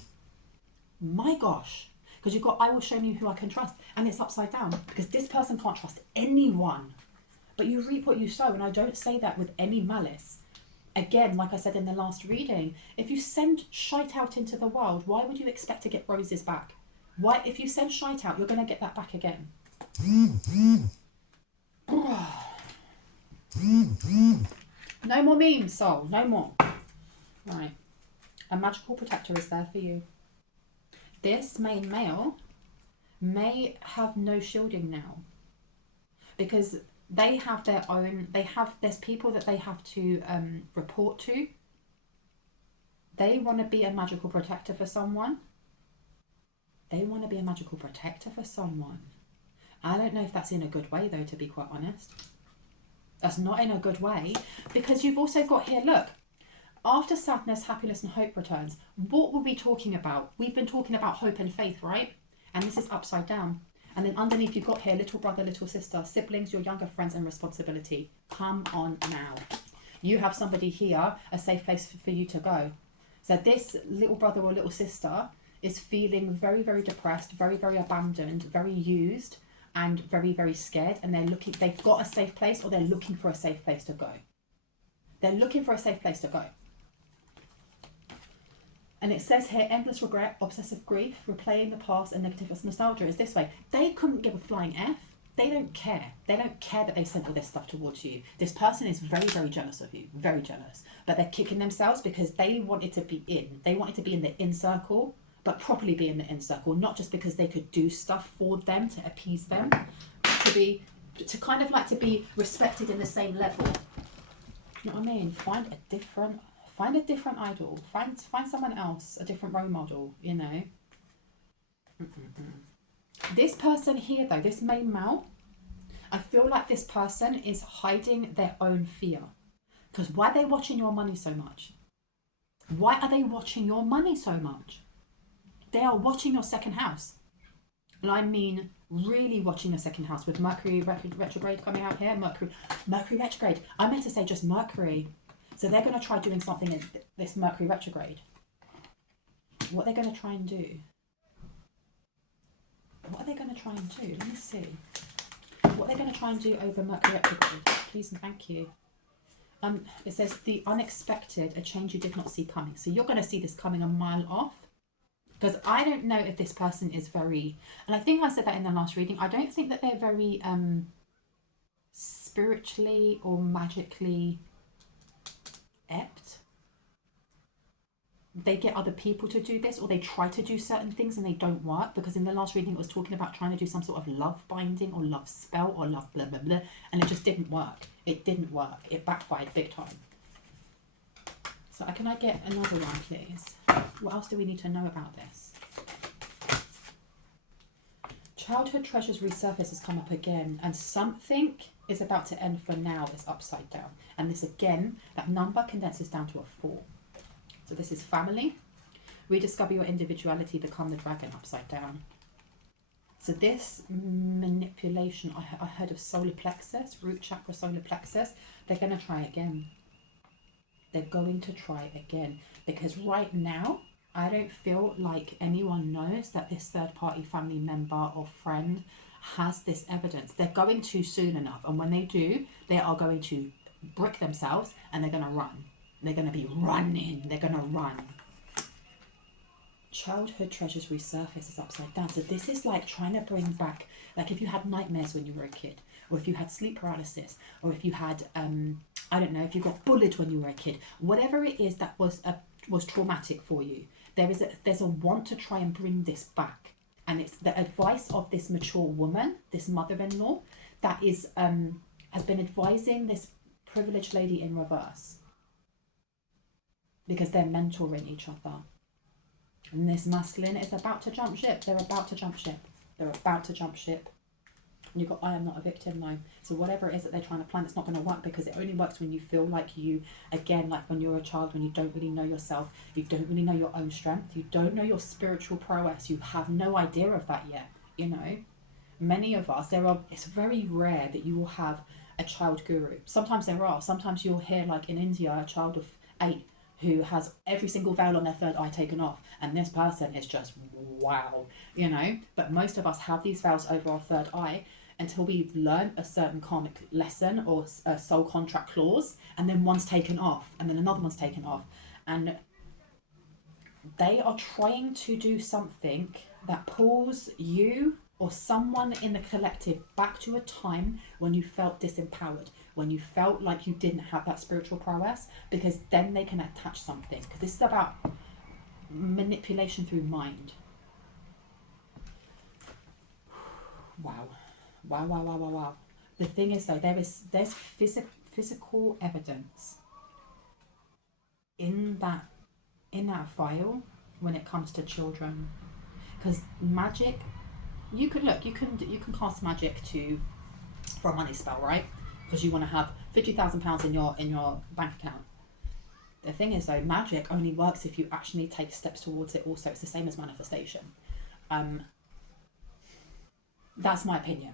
My gosh. Because you've got, I will show you who I can trust. And it's upside down. Because this person can't trust anyone. But you reap what you sow. And I don't say that with any malice. Again, like I said in the last reading, if you send shite out into the world, why would you expect to get roses back? Why, if you send shite out, you're going to get that back again. No more memes, soul. No more. Right. A magical protector is there for you. This main male may have no shielding now. Because they have their own, there's people that they have to report to. They want to be a magical protector for someone. I don't know if that's in a good way though, to be quite honest. That's not in a good way, because you've also got here, look, after sadness, happiness and hope returns, what were we talking about? We've been talking about hope and faith, right? And this is upside down. And then underneath you've got here, little brother, little sister, siblings, your younger friends and responsibility. Come on now. You have somebody here, a safe place for you to go. So this little brother or little sister is feeling very, very depressed, very, very abandoned, very used, and very, very scared. And they've got a safe place, or they're looking for a safe place to go. And it says here, endless regret, obsessive grief, replaying the past and negative nostalgia is this way. They couldn't give a flying F. They don't care. They don't care that they sent all this stuff towards you. This person is very, very jealous of you. Very jealous. But they're kicking themselves because they wanted to be in. They wanted to be in the in circle, but properly be in the in circle. Not just because they could do stuff for them to appease them. To kind of like to be respected in the same level. You know what I mean? Find a different idol. Find someone else, a different role model, you know. This person here though, this main male, I feel like this person is hiding their own fear. Because why are they watching your money so much? Why are they watching your money so much? They are watching your second house. And I mean really watching your second house, with Mercury retrograde coming out here. Mercury retrograde. I meant to say just Mercury. So they're going to try doing something in this Mercury retrograde. What they're going to try and do? Let me see. What they're going to try and do over Mercury retrograde. Please and thank you. It says the unexpected, a change you did not see coming. So you're going to see this coming a mile off. Because I don't know if this person is very, and I think I said that in the last reading, I don't think that they're very spiritually or magically apt. They get other people to do this, or they try to do certain things and they don't work, because in the last reading it was talking about trying to do some sort of love binding or love spell or love blah blah blah, and it just didn't work. It backfired big time. So can I get another one, please? What else do we need to know about this? Childhood treasures resurface has come up again, and something is about to end for now. It's upside down. And this again, that number condenses down to a 4. So this is family. Rediscover your individuality, become the dragon, upside down. So this manipulation, I heard of solar plexus, root chakra, solar plexus. They're going to try again. Because right now, I don't feel like anyone knows that this third party family member or friend has this evidence. They're going to soon enough. And when they do, they are going to brick themselves and they're going to run. They're going to be running. They're going to run. Childhood treasures resurface is upside down. So this is like trying to bring back, like if you had nightmares when you were a kid, or if you had sleep paralysis, or if you had, I don't know, if you got bullied when you were a kid, whatever it is that was traumatic for you, there's a want to try and bring this back. And it's the advice of this mature woman, this mother-in-law, that is has been advising this privileged lady in reverse, because they're mentoring each other. And this masculine is about to jump ship. They're about to jump ship. You got, I am not a victim, no. So whatever it is that they're trying to plan, it's not going to work, because it only works when you feel like you, again, like when you're a child, when you don't really know yourself, you don't really know your own strength, you don't know your spiritual prowess, you have no idea of that yet, you know. Many of us, it's very rare that you will have a child guru. Sometimes there are. Sometimes you'll hear, like in India, a child of 8 who has every single veil on their third eye taken off, and this person is just wow, you know. But most of us have these veils over our third eye until we've learned a certain karmic lesson or a soul contract clause, and then one's taken off, and then another one's taken off, and they are trying to do something that pulls you or someone in the collective back to a time when you felt disempowered, when you felt like you didn't have that spiritual prowess, because then they can attach something. Because this is about manipulation through mind. Wow. Wow, wow, wow, wow, wow. The thing is though, there's physical evidence in that file when it comes to children. Because magic, you can cast magic for a money spell, right? Because you want to have £50,000 in your bank account. The thing is though, magic only works if you actually take steps towards it. Also, it's the same as manifestation. That's my opinion.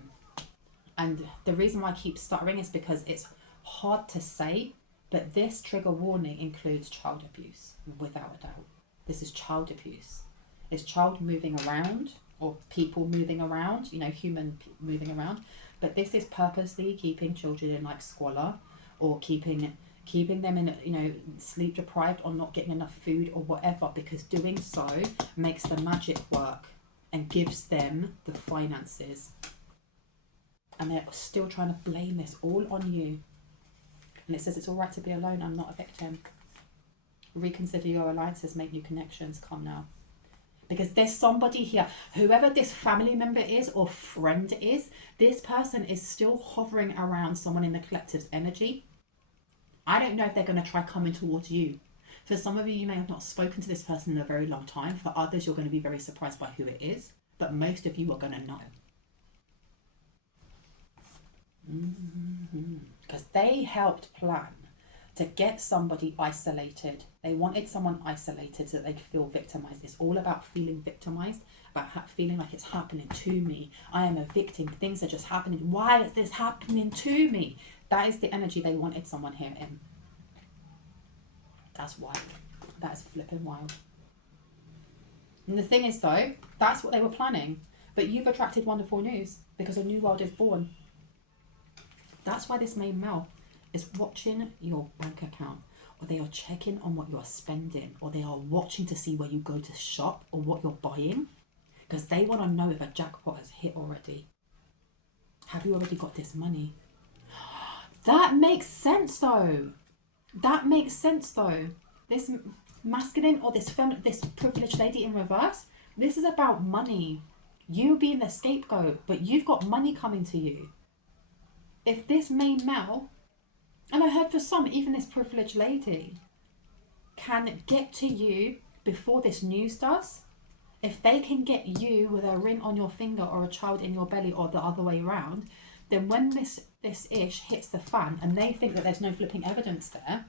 And the reason why I keep stuttering is because it's hard to say, but this trigger warning includes child abuse, without a doubt. This is child abuse. It's child moving around, or people moving around, you know, human moving around. But this is purposely keeping children in like squalor, or keeping them in, you know, sleep deprived, or not getting enough food or whatever, because doing so makes the magic work and gives them the finances. And they're still trying to blame this all on you. And it says it's all right to be alone. I'm not a victim. Reconsider your alliances, make new connections. Come now. Because there's somebody here, whoever this family member is or friend is, this person is still hovering around someone in the collective's energy. I don't know if they're going to try coming towards you. For some of you, you may have not spoken to this person in a very long time. For others, you're going to be very surprised by who it is. But most of you are going to know. Because they helped plan to get somebody isolated. They wanted someone isolated so that they could feel victimized. It's all about feeling victimized, about feeling like it's happening to me. I am a victim. Things are just happening. Why is this happening to me? That is the energy they wanted someone here in. That's wild. That is flipping wild. And the thing is though, that's what they were planning. But you've attracted wonderful news, because a new world is born. That's why this main male is watching your bank account, or they are checking on what you're spending, or they are watching to see where you go to shop or what you're buying, because they want to know if a jackpot has hit already. Have you already got this money? That makes sense though. That makes sense though. This masculine or this privileged lady in reverse, this is about money. You being the scapegoat, but you've got money coming to you. If this main male, and I heard for some, even this privileged lady, can get to you before this news does, if they can get you with a ring on your finger or a child in your belly or the other way around, then when this ish hits the fan and they think that there's no flipping evidence there,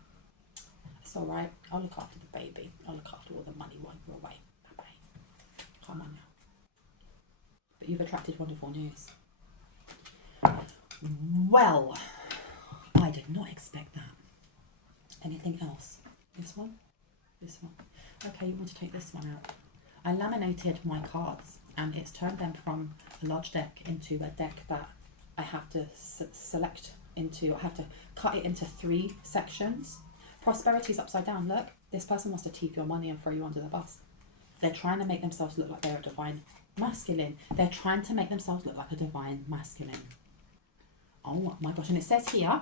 it's all right. I'll look after the baby. I'll look after all the money while you're away. Bye-bye. Come on now. But you've attracted wonderful news. Well, I did not expect that. Anything else? This one? This one. Okay, you want to take this one out. I laminated my cards and it's turned them from a large deck into a deck that I have to select into. I have to cut it into 3 sections. Prosperity's upside down. Look, this person wants to thief your money and throw you under the bus. They're trying to make themselves look like they're a divine masculine. They're trying to make themselves look like a divine masculine. Oh my gosh. And it says here,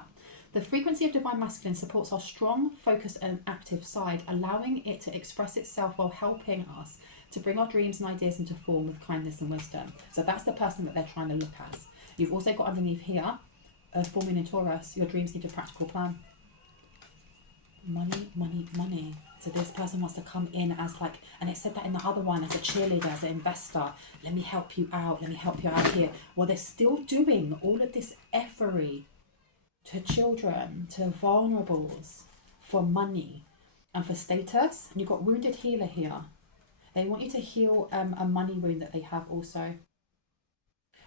the frequency of divine masculine supports our strong, focused and active side, allowing it to express itself while helping us to bring our dreams and ideas into form with kindness and wisdom. So that's the person that they're trying to look as. You've also got underneath here, full moon in Taurus, your dreams need a practical plan. Money, money, money. So this person wants to come in as like, and it said that in the other one, as a cheerleader, as an investor. Let me help you out. Let me help you out here. Well, they're still doing all of this effery to children, to vulnerables, for money and for status. And you've got wounded healer here. They want you to heal a money wound that they have also,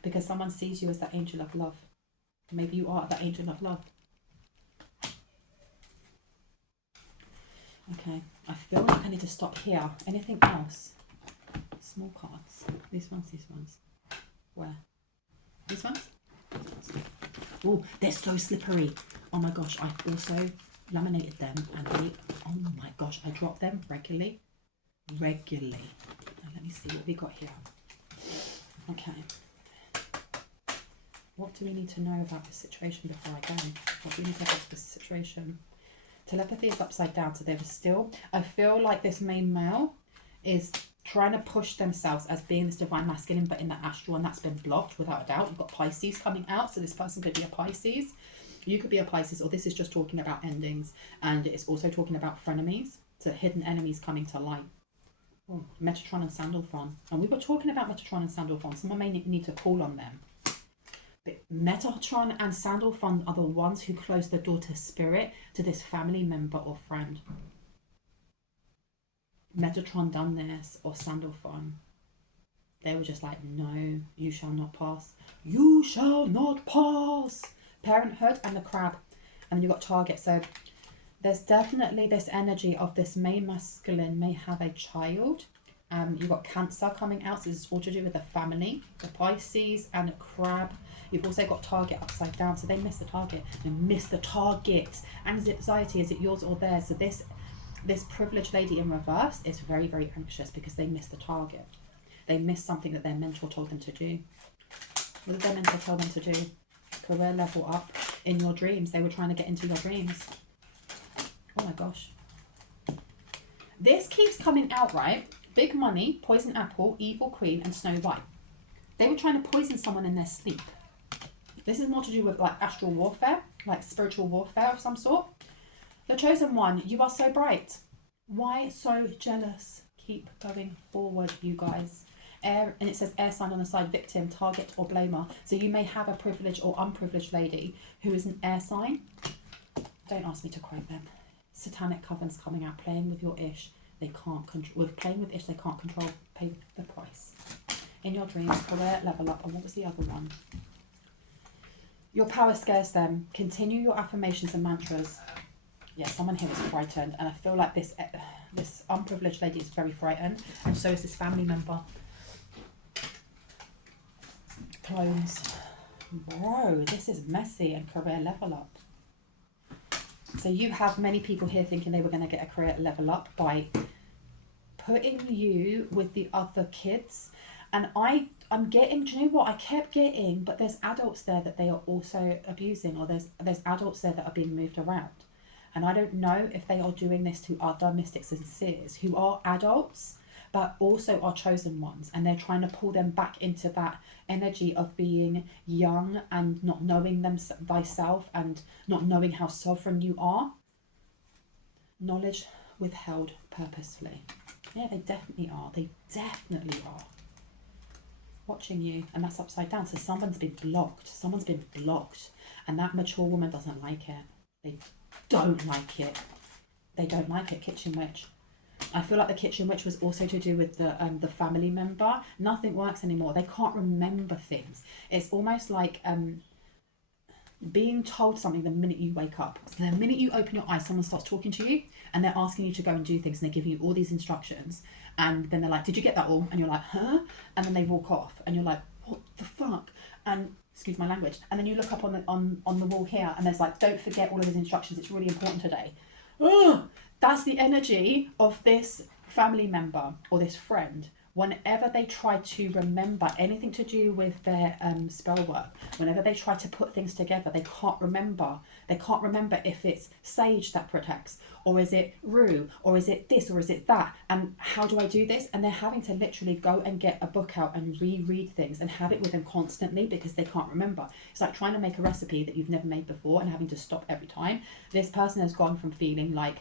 because someone sees you as that angel of love. Maybe you are that angel of love. Okay, I feel like I need to stop here. Anything else? Small cards. These ones, these ones. Where? These ones? Oh, they're so slippery. Oh my gosh, I also laminated them and they, oh my gosh, I drop them regularly. Regularly. Now, let me see what we got here. Okay. What do we need to know about this situation before I go? What do we need to ask this situation? Telepathy is upside down, so there was still, I feel like this main male is trying to push themselves as being this divine masculine, but in the astral, and that's been blocked without a doubt. You've got Pisces coming out, so this person could be a Pisces. You could be a Pisces, or this is just talking about endings, and it's also talking about frenemies, so hidden enemies coming to light. Oh, Metatron and Sandalphon. And we were talking about Metatron and Sandalphon. Someone may need to call on them. But Metatron and Sandalphon are the ones who close the door to spirit, to this family member or friend. Metatron done this, or Sandalphon. They were just like, no, you shall not pass. You shall not pass. Parenthood and the crab. And then you've got target. So there's definitely this energy of this main masculine may have a child. You've got Cancer coming out, so this is all to do with the family, the Pisces and the crab. You've also got target upside down, so they miss the target. They miss the target. Anxiety, is it yours or theirs? So this privileged lady in reverse is very, very anxious because they miss the target. They miss something that their mentor told them to do. What did their mentor tell them to do? Career level up in your dreams. They were trying to get into your dreams. Oh my gosh. This keeps coming out, right? Big money, poison apple, evil queen, and Snow White. They were trying to poison someone in their sleep. This is more to do with like astral warfare, like spiritual warfare of some sort. The chosen one, you are so bright. Why so jealous? Keep going forward, you guys. Air, and it says air sign on the side, victim, target, or blamer. So you may have a privileged or unprivileged lady who is an air sign. Don't ask me to quote them. Satanic covens coming out, playing with your ish. They can't control. With playing with ish, they can't control. Pay the price. In your dreams, career level up. And what was the other one? Your power scares them. Continue your affirmations and mantras. Yeah, someone here is frightened, and I feel like this unprivileged lady is very frightened, and so is this family member. Clones. Bro, this is messy. And career level up. So you have many people here thinking they were going to get a career level up by putting you with the other kids. And I'm getting, do you know what? I kept getting, but there's adults there that they are also abusing, or there's adults there that are being moved around. And I don't know if they are doing this to other mystics and seers who are adults, but also are chosen ones. And they're trying to pull them back into that energy of being young and not knowing thyself and not knowing how sovereign you are. Knowledge withheld purposefully. Yeah, they definitely are. They definitely are. Watching you, and that's upside down. So someone's been blocked. Someone's been blocked. And that mature woman doesn't like it. They don't like it. They don't like it. Kitchen witch. I feel like the kitchen witch was also to do with the family member. Nothing works anymore. They can't remember things. It's almost like being told something the minute you wake up. So the minute you open your eyes, someone starts talking to you and they're asking you to go and do things, and they're giving you all these instructions, and then they're like, did you get that all? And you're like, huh? And then they walk off and you're like, what the fuck? And excuse my language. And then you look up on the wall here and there's like, don't forget all of these instructions, it's really important today. Ugh! That's the energy of this family member or this friend whenever they try to remember anything to do with their spell work, whenever they try to put things together, they can't remember. They can't remember if it's sage that protects, or is it rue, or is it this, or is it that, and how do I do this? And they're having to literally go and get a book out and reread things and have it with them constantly because they can't remember. It's like trying to make a recipe that you've never made before and having to stop every time. This person has gone from feeling like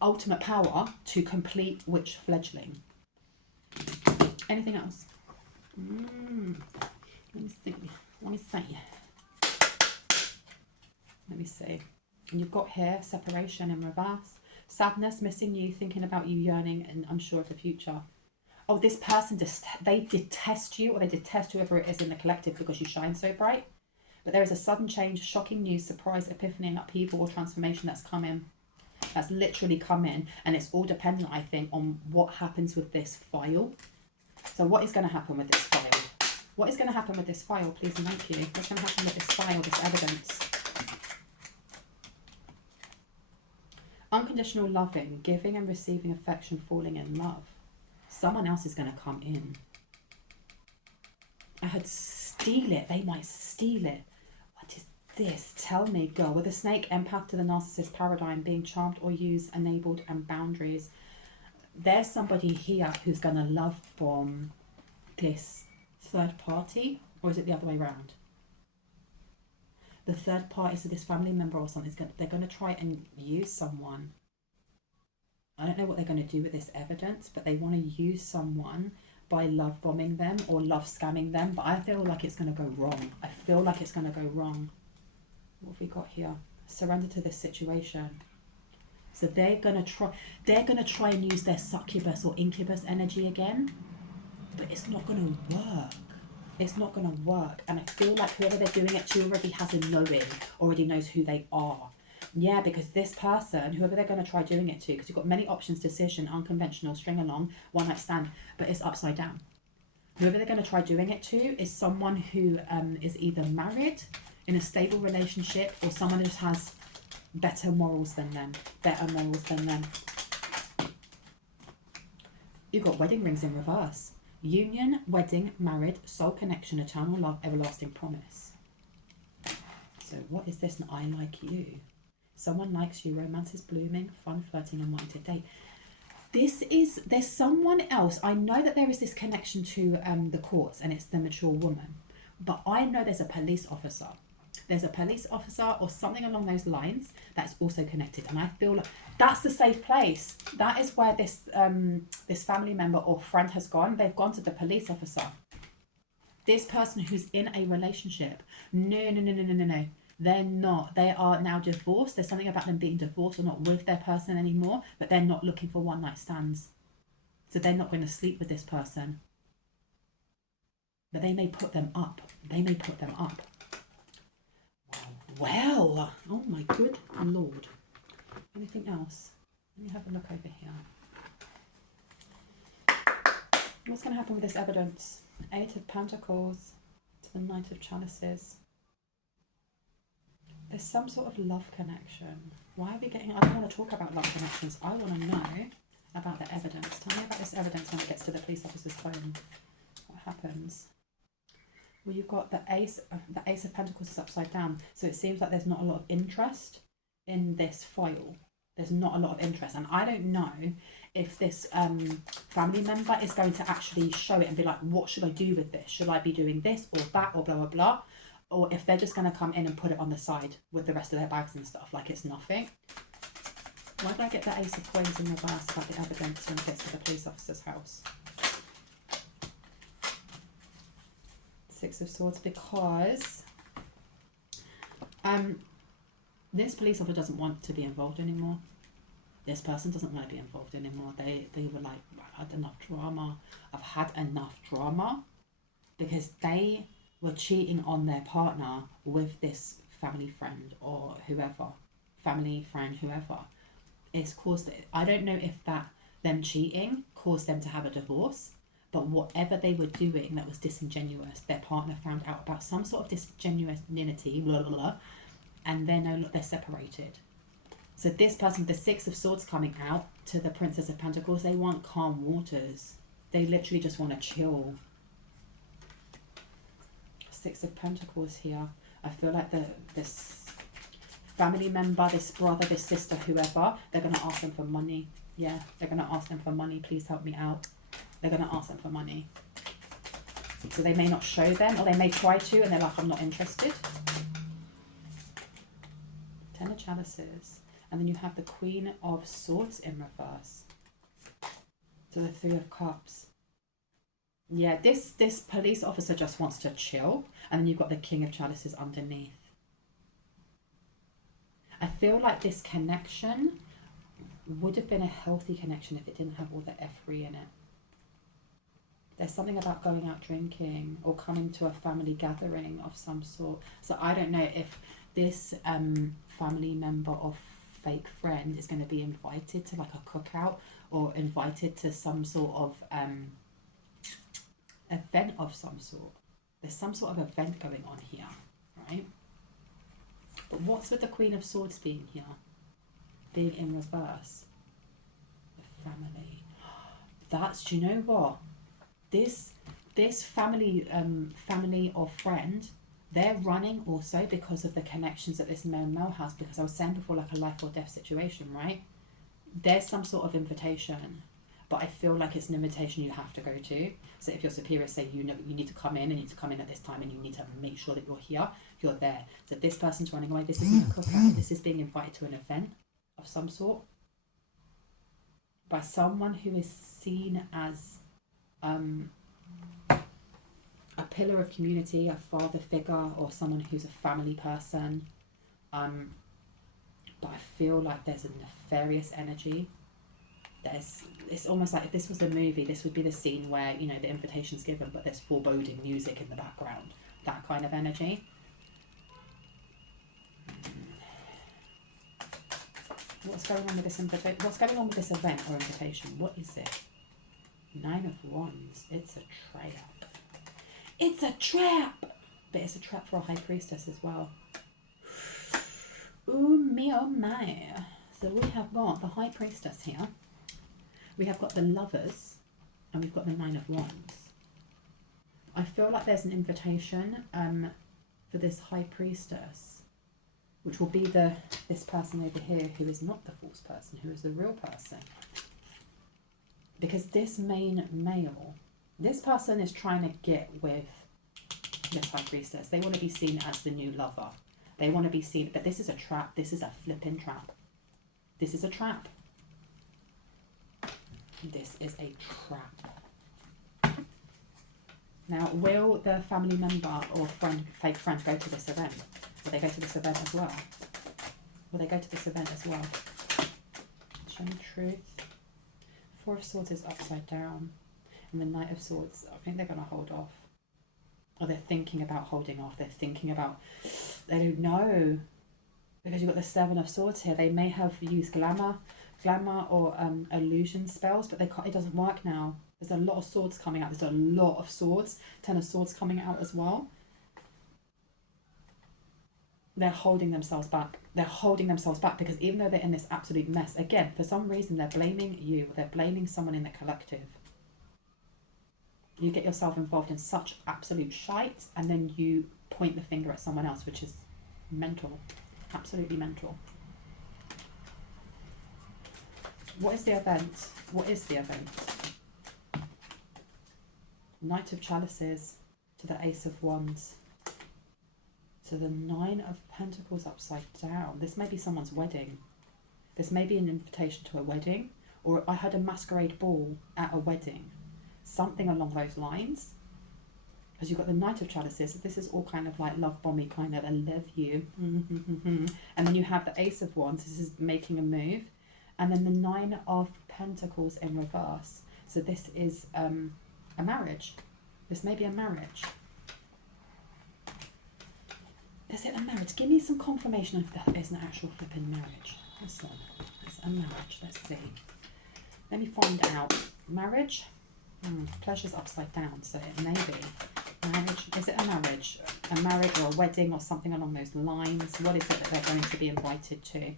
ultimate power to complete witch fledgling. Anything else? Let me see. Let me see. And you've got here separation in reverse, sadness, missing you, thinking about you, yearning, and unsure of the future. Oh, this person they detest you, or they detest whoever it is in the collective because you shine so bright. But there is a sudden change, shocking news, surprise, epiphany, and upheaval or transformation that's come in. That's literally come in, and it's all dependent, I think, on what happens with this file. So what is going to happen with this file? What is going to happen with this file, please and thank you? What's going to happen with this file, this evidence? Unconditional loving, giving and receiving affection, falling in love. Someone else is going to come in. I had steal it. They might steal it. What is this? Tell me, girl. With a snake, empath to the narcissist paradigm, being charmed or used, enabled, and boundaries. There's somebody here who's going to love bomb this third party, or is it the other way around? The third party, so this family member or something, they're going to try and use someone. I don't know what they're going to do with this evidence, but they want to use someone by love bombing them or love scamming them. But I feel like it's going to go wrong. I feel like it's going to go wrong. What have we got here? Surrender to this situation. So they're going to try and use their succubus or incubus energy again, but it's not going to work. It's not going to work. And I feel like whoever they're doing it to already has a knowing, already knows who they are. Yeah, because this person, whoever they're going to try doing it to, because you've got many options, decision, unconventional, string along, one night stand, but it's upside down. Whoever they're going to try doing it to is someone who is either married, in a stable relationship, or someone who has better morals than them. You've got wedding rings in reverse. Union, wedding, married, soul connection, eternal love, everlasting promise. So what is this? And I like you. Someone likes you, romance is blooming, fun, flirting, and wanting to date. There's someone else. I know that there is this connection to the courts, and it's the mature woman. But I know there's a police officer. There's a police officer or something along those lines that's also connected. And I feel like that's the safe place. That is where this this family member or friend has gone. They've gone to the police officer. This person who's in a relationship. No. They're not. They are now divorced. There's something about them being divorced or not with their person anymore, but they're not looking for one night stands. So they're not going to sleep with this person. But they may put them up. Well, oh my good Lord. Anything else? Let me have a look over here. What's going to happen with this evidence? 8 of Pentacles to the Knight of Chalices. There's some sort of love connection. Why are we getting... I don't want to talk about love connections. I want to know about the evidence. Tell me about this evidence when it gets to the police officer's phone. What happens? Well, you've got the Ace of Pentacles is upside down. So it seems like there's not a lot of interest in this file. There's not a lot of interest. And I don't know if this family member is going to actually show it and be like, what should I do with this? Should I be doing this or that or blah, blah, blah? Or if they're just going to come in and put it on the side with the rest of their bags and stuff, like it's nothing. Why did I get the Ace of Coins in reverse about the evidence when it gets to the police officer's house? 6 of Swords, because this police officer doesn't want to be involved anymore. This person doesn't want to be involved anymore. They were like, I've had enough drama. I've had enough drama, because they were cheating on their partner with this family friend or whoever. Family friend, whoever. It's caused it. I don't know if that them cheating caused them to have a divorce. But whatever they were doing that was disingenuous, their partner found out about some sort of disingenuity, blah, blah, blah, and they're separated. So this person with the 6 of Swords coming out to the Princess of Pentacles, they want calm waters. They literally just want to chill. Six of Pentacles here. I feel like this family member, this brother, this sister, whoever, they're going to ask them for money. Yeah, they're going to ask them for money. Please help me out. They're going to ask them for money. So they may not show them, or they may try to, and they're like, I'm not interested. Ten of Chalices. And then you have the Queen of Swords in reverse. So the Three of Cups. Yeah, this police officer just wants to chill. And then you've got the King of Chalices underneath. I feel like this connection would have been a healthy connection if it didn't have all the F3 in it. There's something about going out drinking or coming to a family gathering of some sort. So I don't know if this family member or fake friend is going to be invited to like a cookout or invited to some sort of event of some sort. There's some sort of event going on here, right? But what's with the Queen of Swords being here? Being in reverse. The family. That's, do you know what? This family or friend, they're running also because of the connections that this male has, because I was saying before, like a life or death situation, right? There's some sort of invitation, but I feel like it's an invitation you have to go to. So if your superiors say, you know, you need to come in and you need to come in at this time and you need to make sure that you're here, you're there. So if this person's running away, this isn't a cookout, this is being invited to an event of some sort by someone who is seen as a pillar of community, a father figure, or someone who's a family person. But I feel like there's a nefarious energy. It's almost like if this was a movie, this would be the scene where, you know, the invitation's given, but there's foreboding music in the background. That kind of energy. What's going on with this invitation? What's going on with this event or invitation? What is it? Nine of Wands. It's a trap. It's a trap! But it's a trap for a High Priestess as well. Ooh, me oh my. So we have got the High Priestess here. We have got the Lovers. And we've got the Nine of Wands. I feel like there's an invitation for this High Priestess, which will be this person over here who is not the false person, who is the real person. Because this main male, this person is trying to get with this High Priestess. They want to be seen as the new lover. They want to be seen, but this is a trap. This is a flipping trap. This is a trap. This is a trap. Now, will the family member or friend, fake friend, go to this event? Will they go to this event as well? Will they go to this event as well? Show me truth. Four of Swords is upside down. And the Knight of Swords, I think they're going to hold off. Or they're thinking about holding off. They're thinking about, they don't know. Because you've got the Seven of Swords here. They may have used glamour or illusion spells, but they can't, it doesn't work now. There's a lot of swords coming out. There's a lot of swords. Ten of Swords coming out as well. They're holding themselves back. They're holding themselves back because even though they're in this absolute mess, again, for some reason, they're blaming you. They're blaming someone in the collective. You get yourself involved in such absolute shite and then you point the finger at someone else, which is mental. Absolutely mental. What is the event? What is the event? Knight of Chalices to the Ace of Wands. So the Nine of Pentacles upside down. This may be someone's wedding. This may be an invitation to a wedding. Or I had a masquerade ball at a wedding. Something along those lines. Because you've got the Knight of Chalices. So this is all kind of like love bomby, kind of, I love you. And then you have the Ace of Wands. This is making a move. And then the Nine of Pentacles in reverse. So this is a marriage. This may be a marriage. Is it a marriage? Give me some confirmation if that is an actual flipping marriage. This one. It's a marriage. Let's see. Let me find out. Marriage? Pleasure's upside down, so it may be. Marriage. Is it a marriage? A marriage or a wedding or something along those lines? What is it that they're going to be invited to?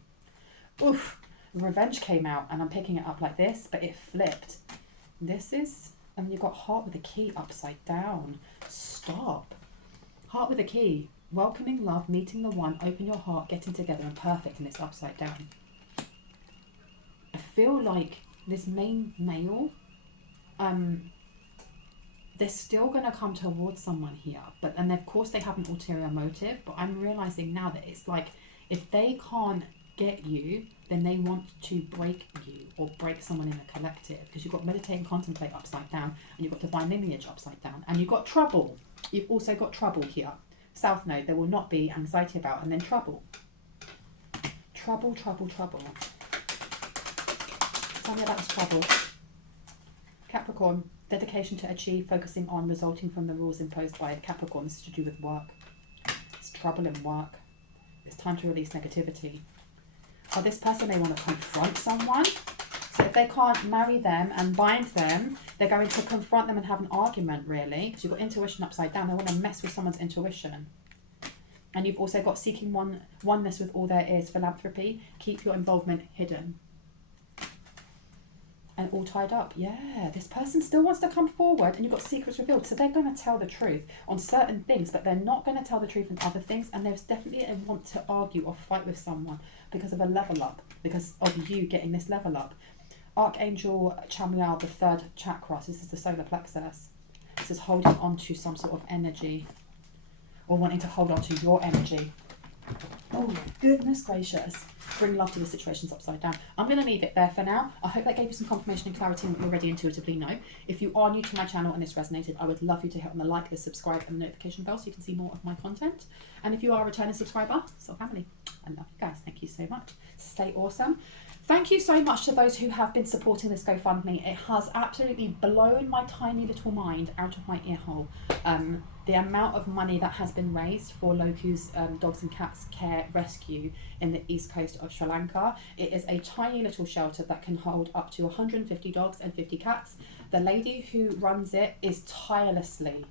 Oof. Revenge came out and I'm picking it up like this, but it flipped. This is And you've got heart with a key upside down. Stop. Heart with a key. Welcoming love, meeting the one, open your heart, getting together, and perfect, and it's upside down. I feel like this main male, they're still going to come towards someone here. And of course they have an ulterior motive, but I'm realising now that it's like, if they can't get you, then they want to break you or break someone in the collective, because you've got meditate and contemplate upside down, and you've got divine lineage upside down, and you've got trouble. You've also got trouble here. South node, there will not be anxiety about, and then trouble. Trouble. Tell me about this trouble. Capricorn, dedication to achieve, focusing on, resulting from the rules imposed by Capricorn. This is to do with work. It's trouble in work. It's time to release negativity. Or this person may want to confront someone. So if they can't marry them and bind them, they're going to confront them and have an argument, really. Because you've got intuition upside down. They want to mess with someone's intuition. And you've also got seeking oneness with all there is, philanthropy. Keep your involvement hidden. And all tied up. Yeah, this person still wants to come forward, and you've got secrets revealed. So they're going to tell the truth on certain things, but they're not going to tell the truth on other things. And there's definitely a want to argue or fight with someone because of a level up, because of you getting this level up. Archangel Chamuel, the third chakra. So this is the solar plexus. This is holding on to some sort of energy, or wanting to hold on to your energy. Oh, goodness gracious. Bring love to the situations upside down. I'm going to leave it there for now. I hope that gave you some confirmation and clarity on what you already intuitively know. If you are new to my channel and this resonated, I would love you to hit on the like, the subscribe, and the notification bell so you can see more of my content. And if you are a returning subscriber, soul family, I love you guys. Thank you so much. Stay awesome. Thank you so much to those who have been supporting this GoFundMe. It has absolutely blown my tiny little mind out of my ear hole. The amount of money that has been raised for Loku's Dogs and Cats Care Rescue in the east coast of Sri Lanka. It is a tiny little shelter that can hold up to 150 dogs and 50 cats. The lady who runs it is tirelessly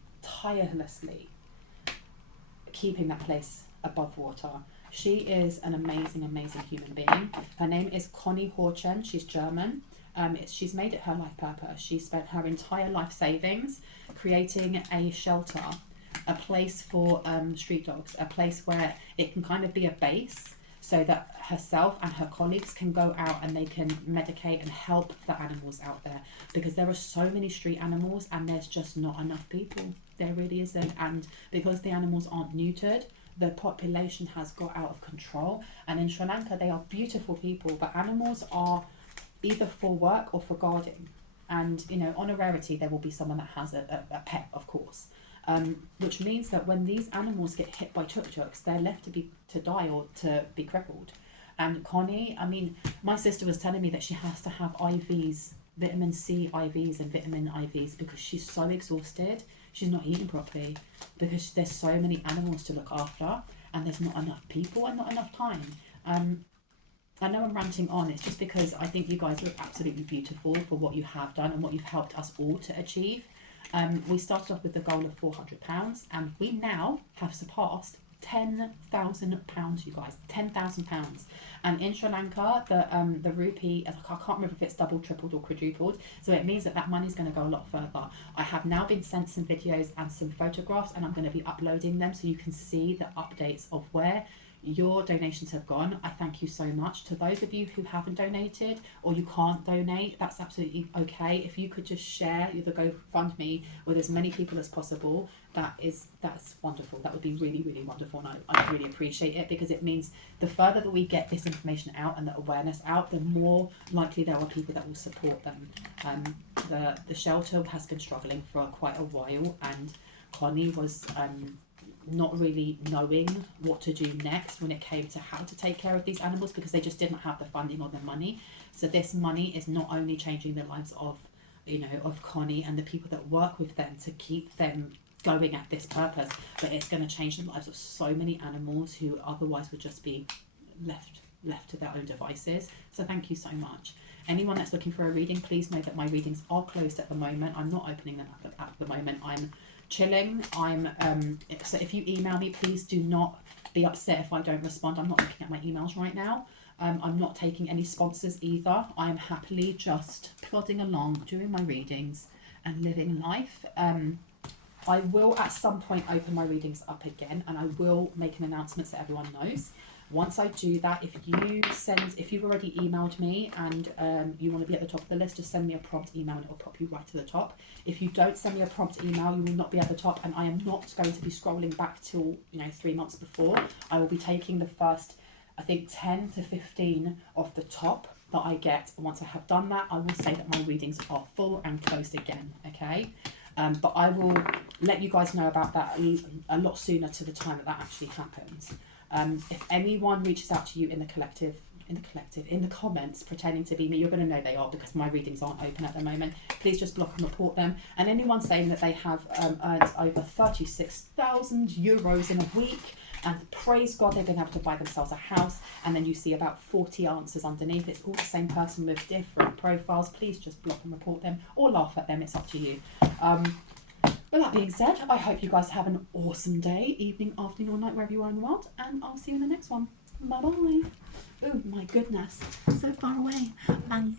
keeping that place above water. She is an amazing, amazing human being. Her name is Connie Horchen. She's German. She's made it her life purpose. She spent her entire life savings creating a shelter, a place for street dogs, a place where it can kind of be a base so that herself and her colleagues can go out and they can medicate and help the animals out there, because there are so many street animals and there's just not enough people. There really isn't. And because the animals aren't neutered, the population has got out of control. And in Sri Lanka, they are beautiful people, but animals are either for work or for guarding. And, you know, on a rarity, there will be someone that has a pet, of course. Which means that when these animals get hit by tuk-tuks, they're left to die or to be crippled. And Connie, I mean, my sister was telling me that she has to have IVs, vitamin C IVs and vitamin IVs, because she's so exhausted. She's not eating properly because there's so many animals to look after and there's not enough people and not enough time. I know I'm ranting on. It's just because I think you guys look absolutely beautiful for what you have done and what you've helped us all to achieve. We started off with the goal of £400 and we now have surpassed £10,000, you guys. £10,000. And in Sri Lanka, the rupee, I can't remember if it's doubled, tripled or quadrupled, so it means that that money's going to go a lot further. I have now been sent some videos and some photographs, and I'm going to be uploading them so you can see the updates of where your donations have gone. I thank you so much. To those of you who haven't donated or you can't donate, that's absolutely okay. If you could just share the GoFundMe with as many people as possible, that's wonderful. That would be really, really wonderful, and I really appreciate it, because it means the further that we get this information out and the awareness out, the more likely there are people that will support them. The shelter has been struggling for quite a while, and Connie was not really knowing what to do next when it came to how to take care of these animals, because they just didn't have the funding or the money. So this money is not only changing the lives of, you know, of Connie and the people that work with them to keep them going at this purpose, but it's going to change the lives of so many animals who otherwise would just be left to their own devices. So thank you so much. Anyone that's looking for a reading, please know that my readings are closed at the moment. I'm not opening them up at the moment. I'm chilling. So if you email me, please do not be upset if I don't respond. I'm not looking at my emails right now. I'm not taking any sponsors either. I'm happily just plodding along, doing my readings and living life. I will at some point open my readings up again, and I will make an announcement so everyone knows. Once I do that, if you've already emailed me and you want to be at the top of the list, just send me a prompt email and it will pop you right to the top. If you don't send me a prompt email, you will not be at the top, and I am not going to be scrolling back till 3 months before. I will be taking the first, I think, 10 to 15 of the top that I get. And once I have done that, I will say that my readings are full and closed again, okay? But I will let you guys know about that a lot sooner to the time that actually happens. If anyone reaches out to you in the comments pretending to be me, you're going to know they are, because my readings aren't open at the moment. Please just block and report them. And anyone saying that they have earned over 36,000 euros in a week, and praise God they've been able to buy themselves a house, and then you see about 40 answers underneath, it's all the same person with different profiles, please just block and report them or laugh at them. It's up to you. With that being said, I hope you guys have an awesome day, evening, afternoon or night, wherever you are in the world, and I'll see you in the next one. Bye bye. Oh my goodness, so far away. Bye.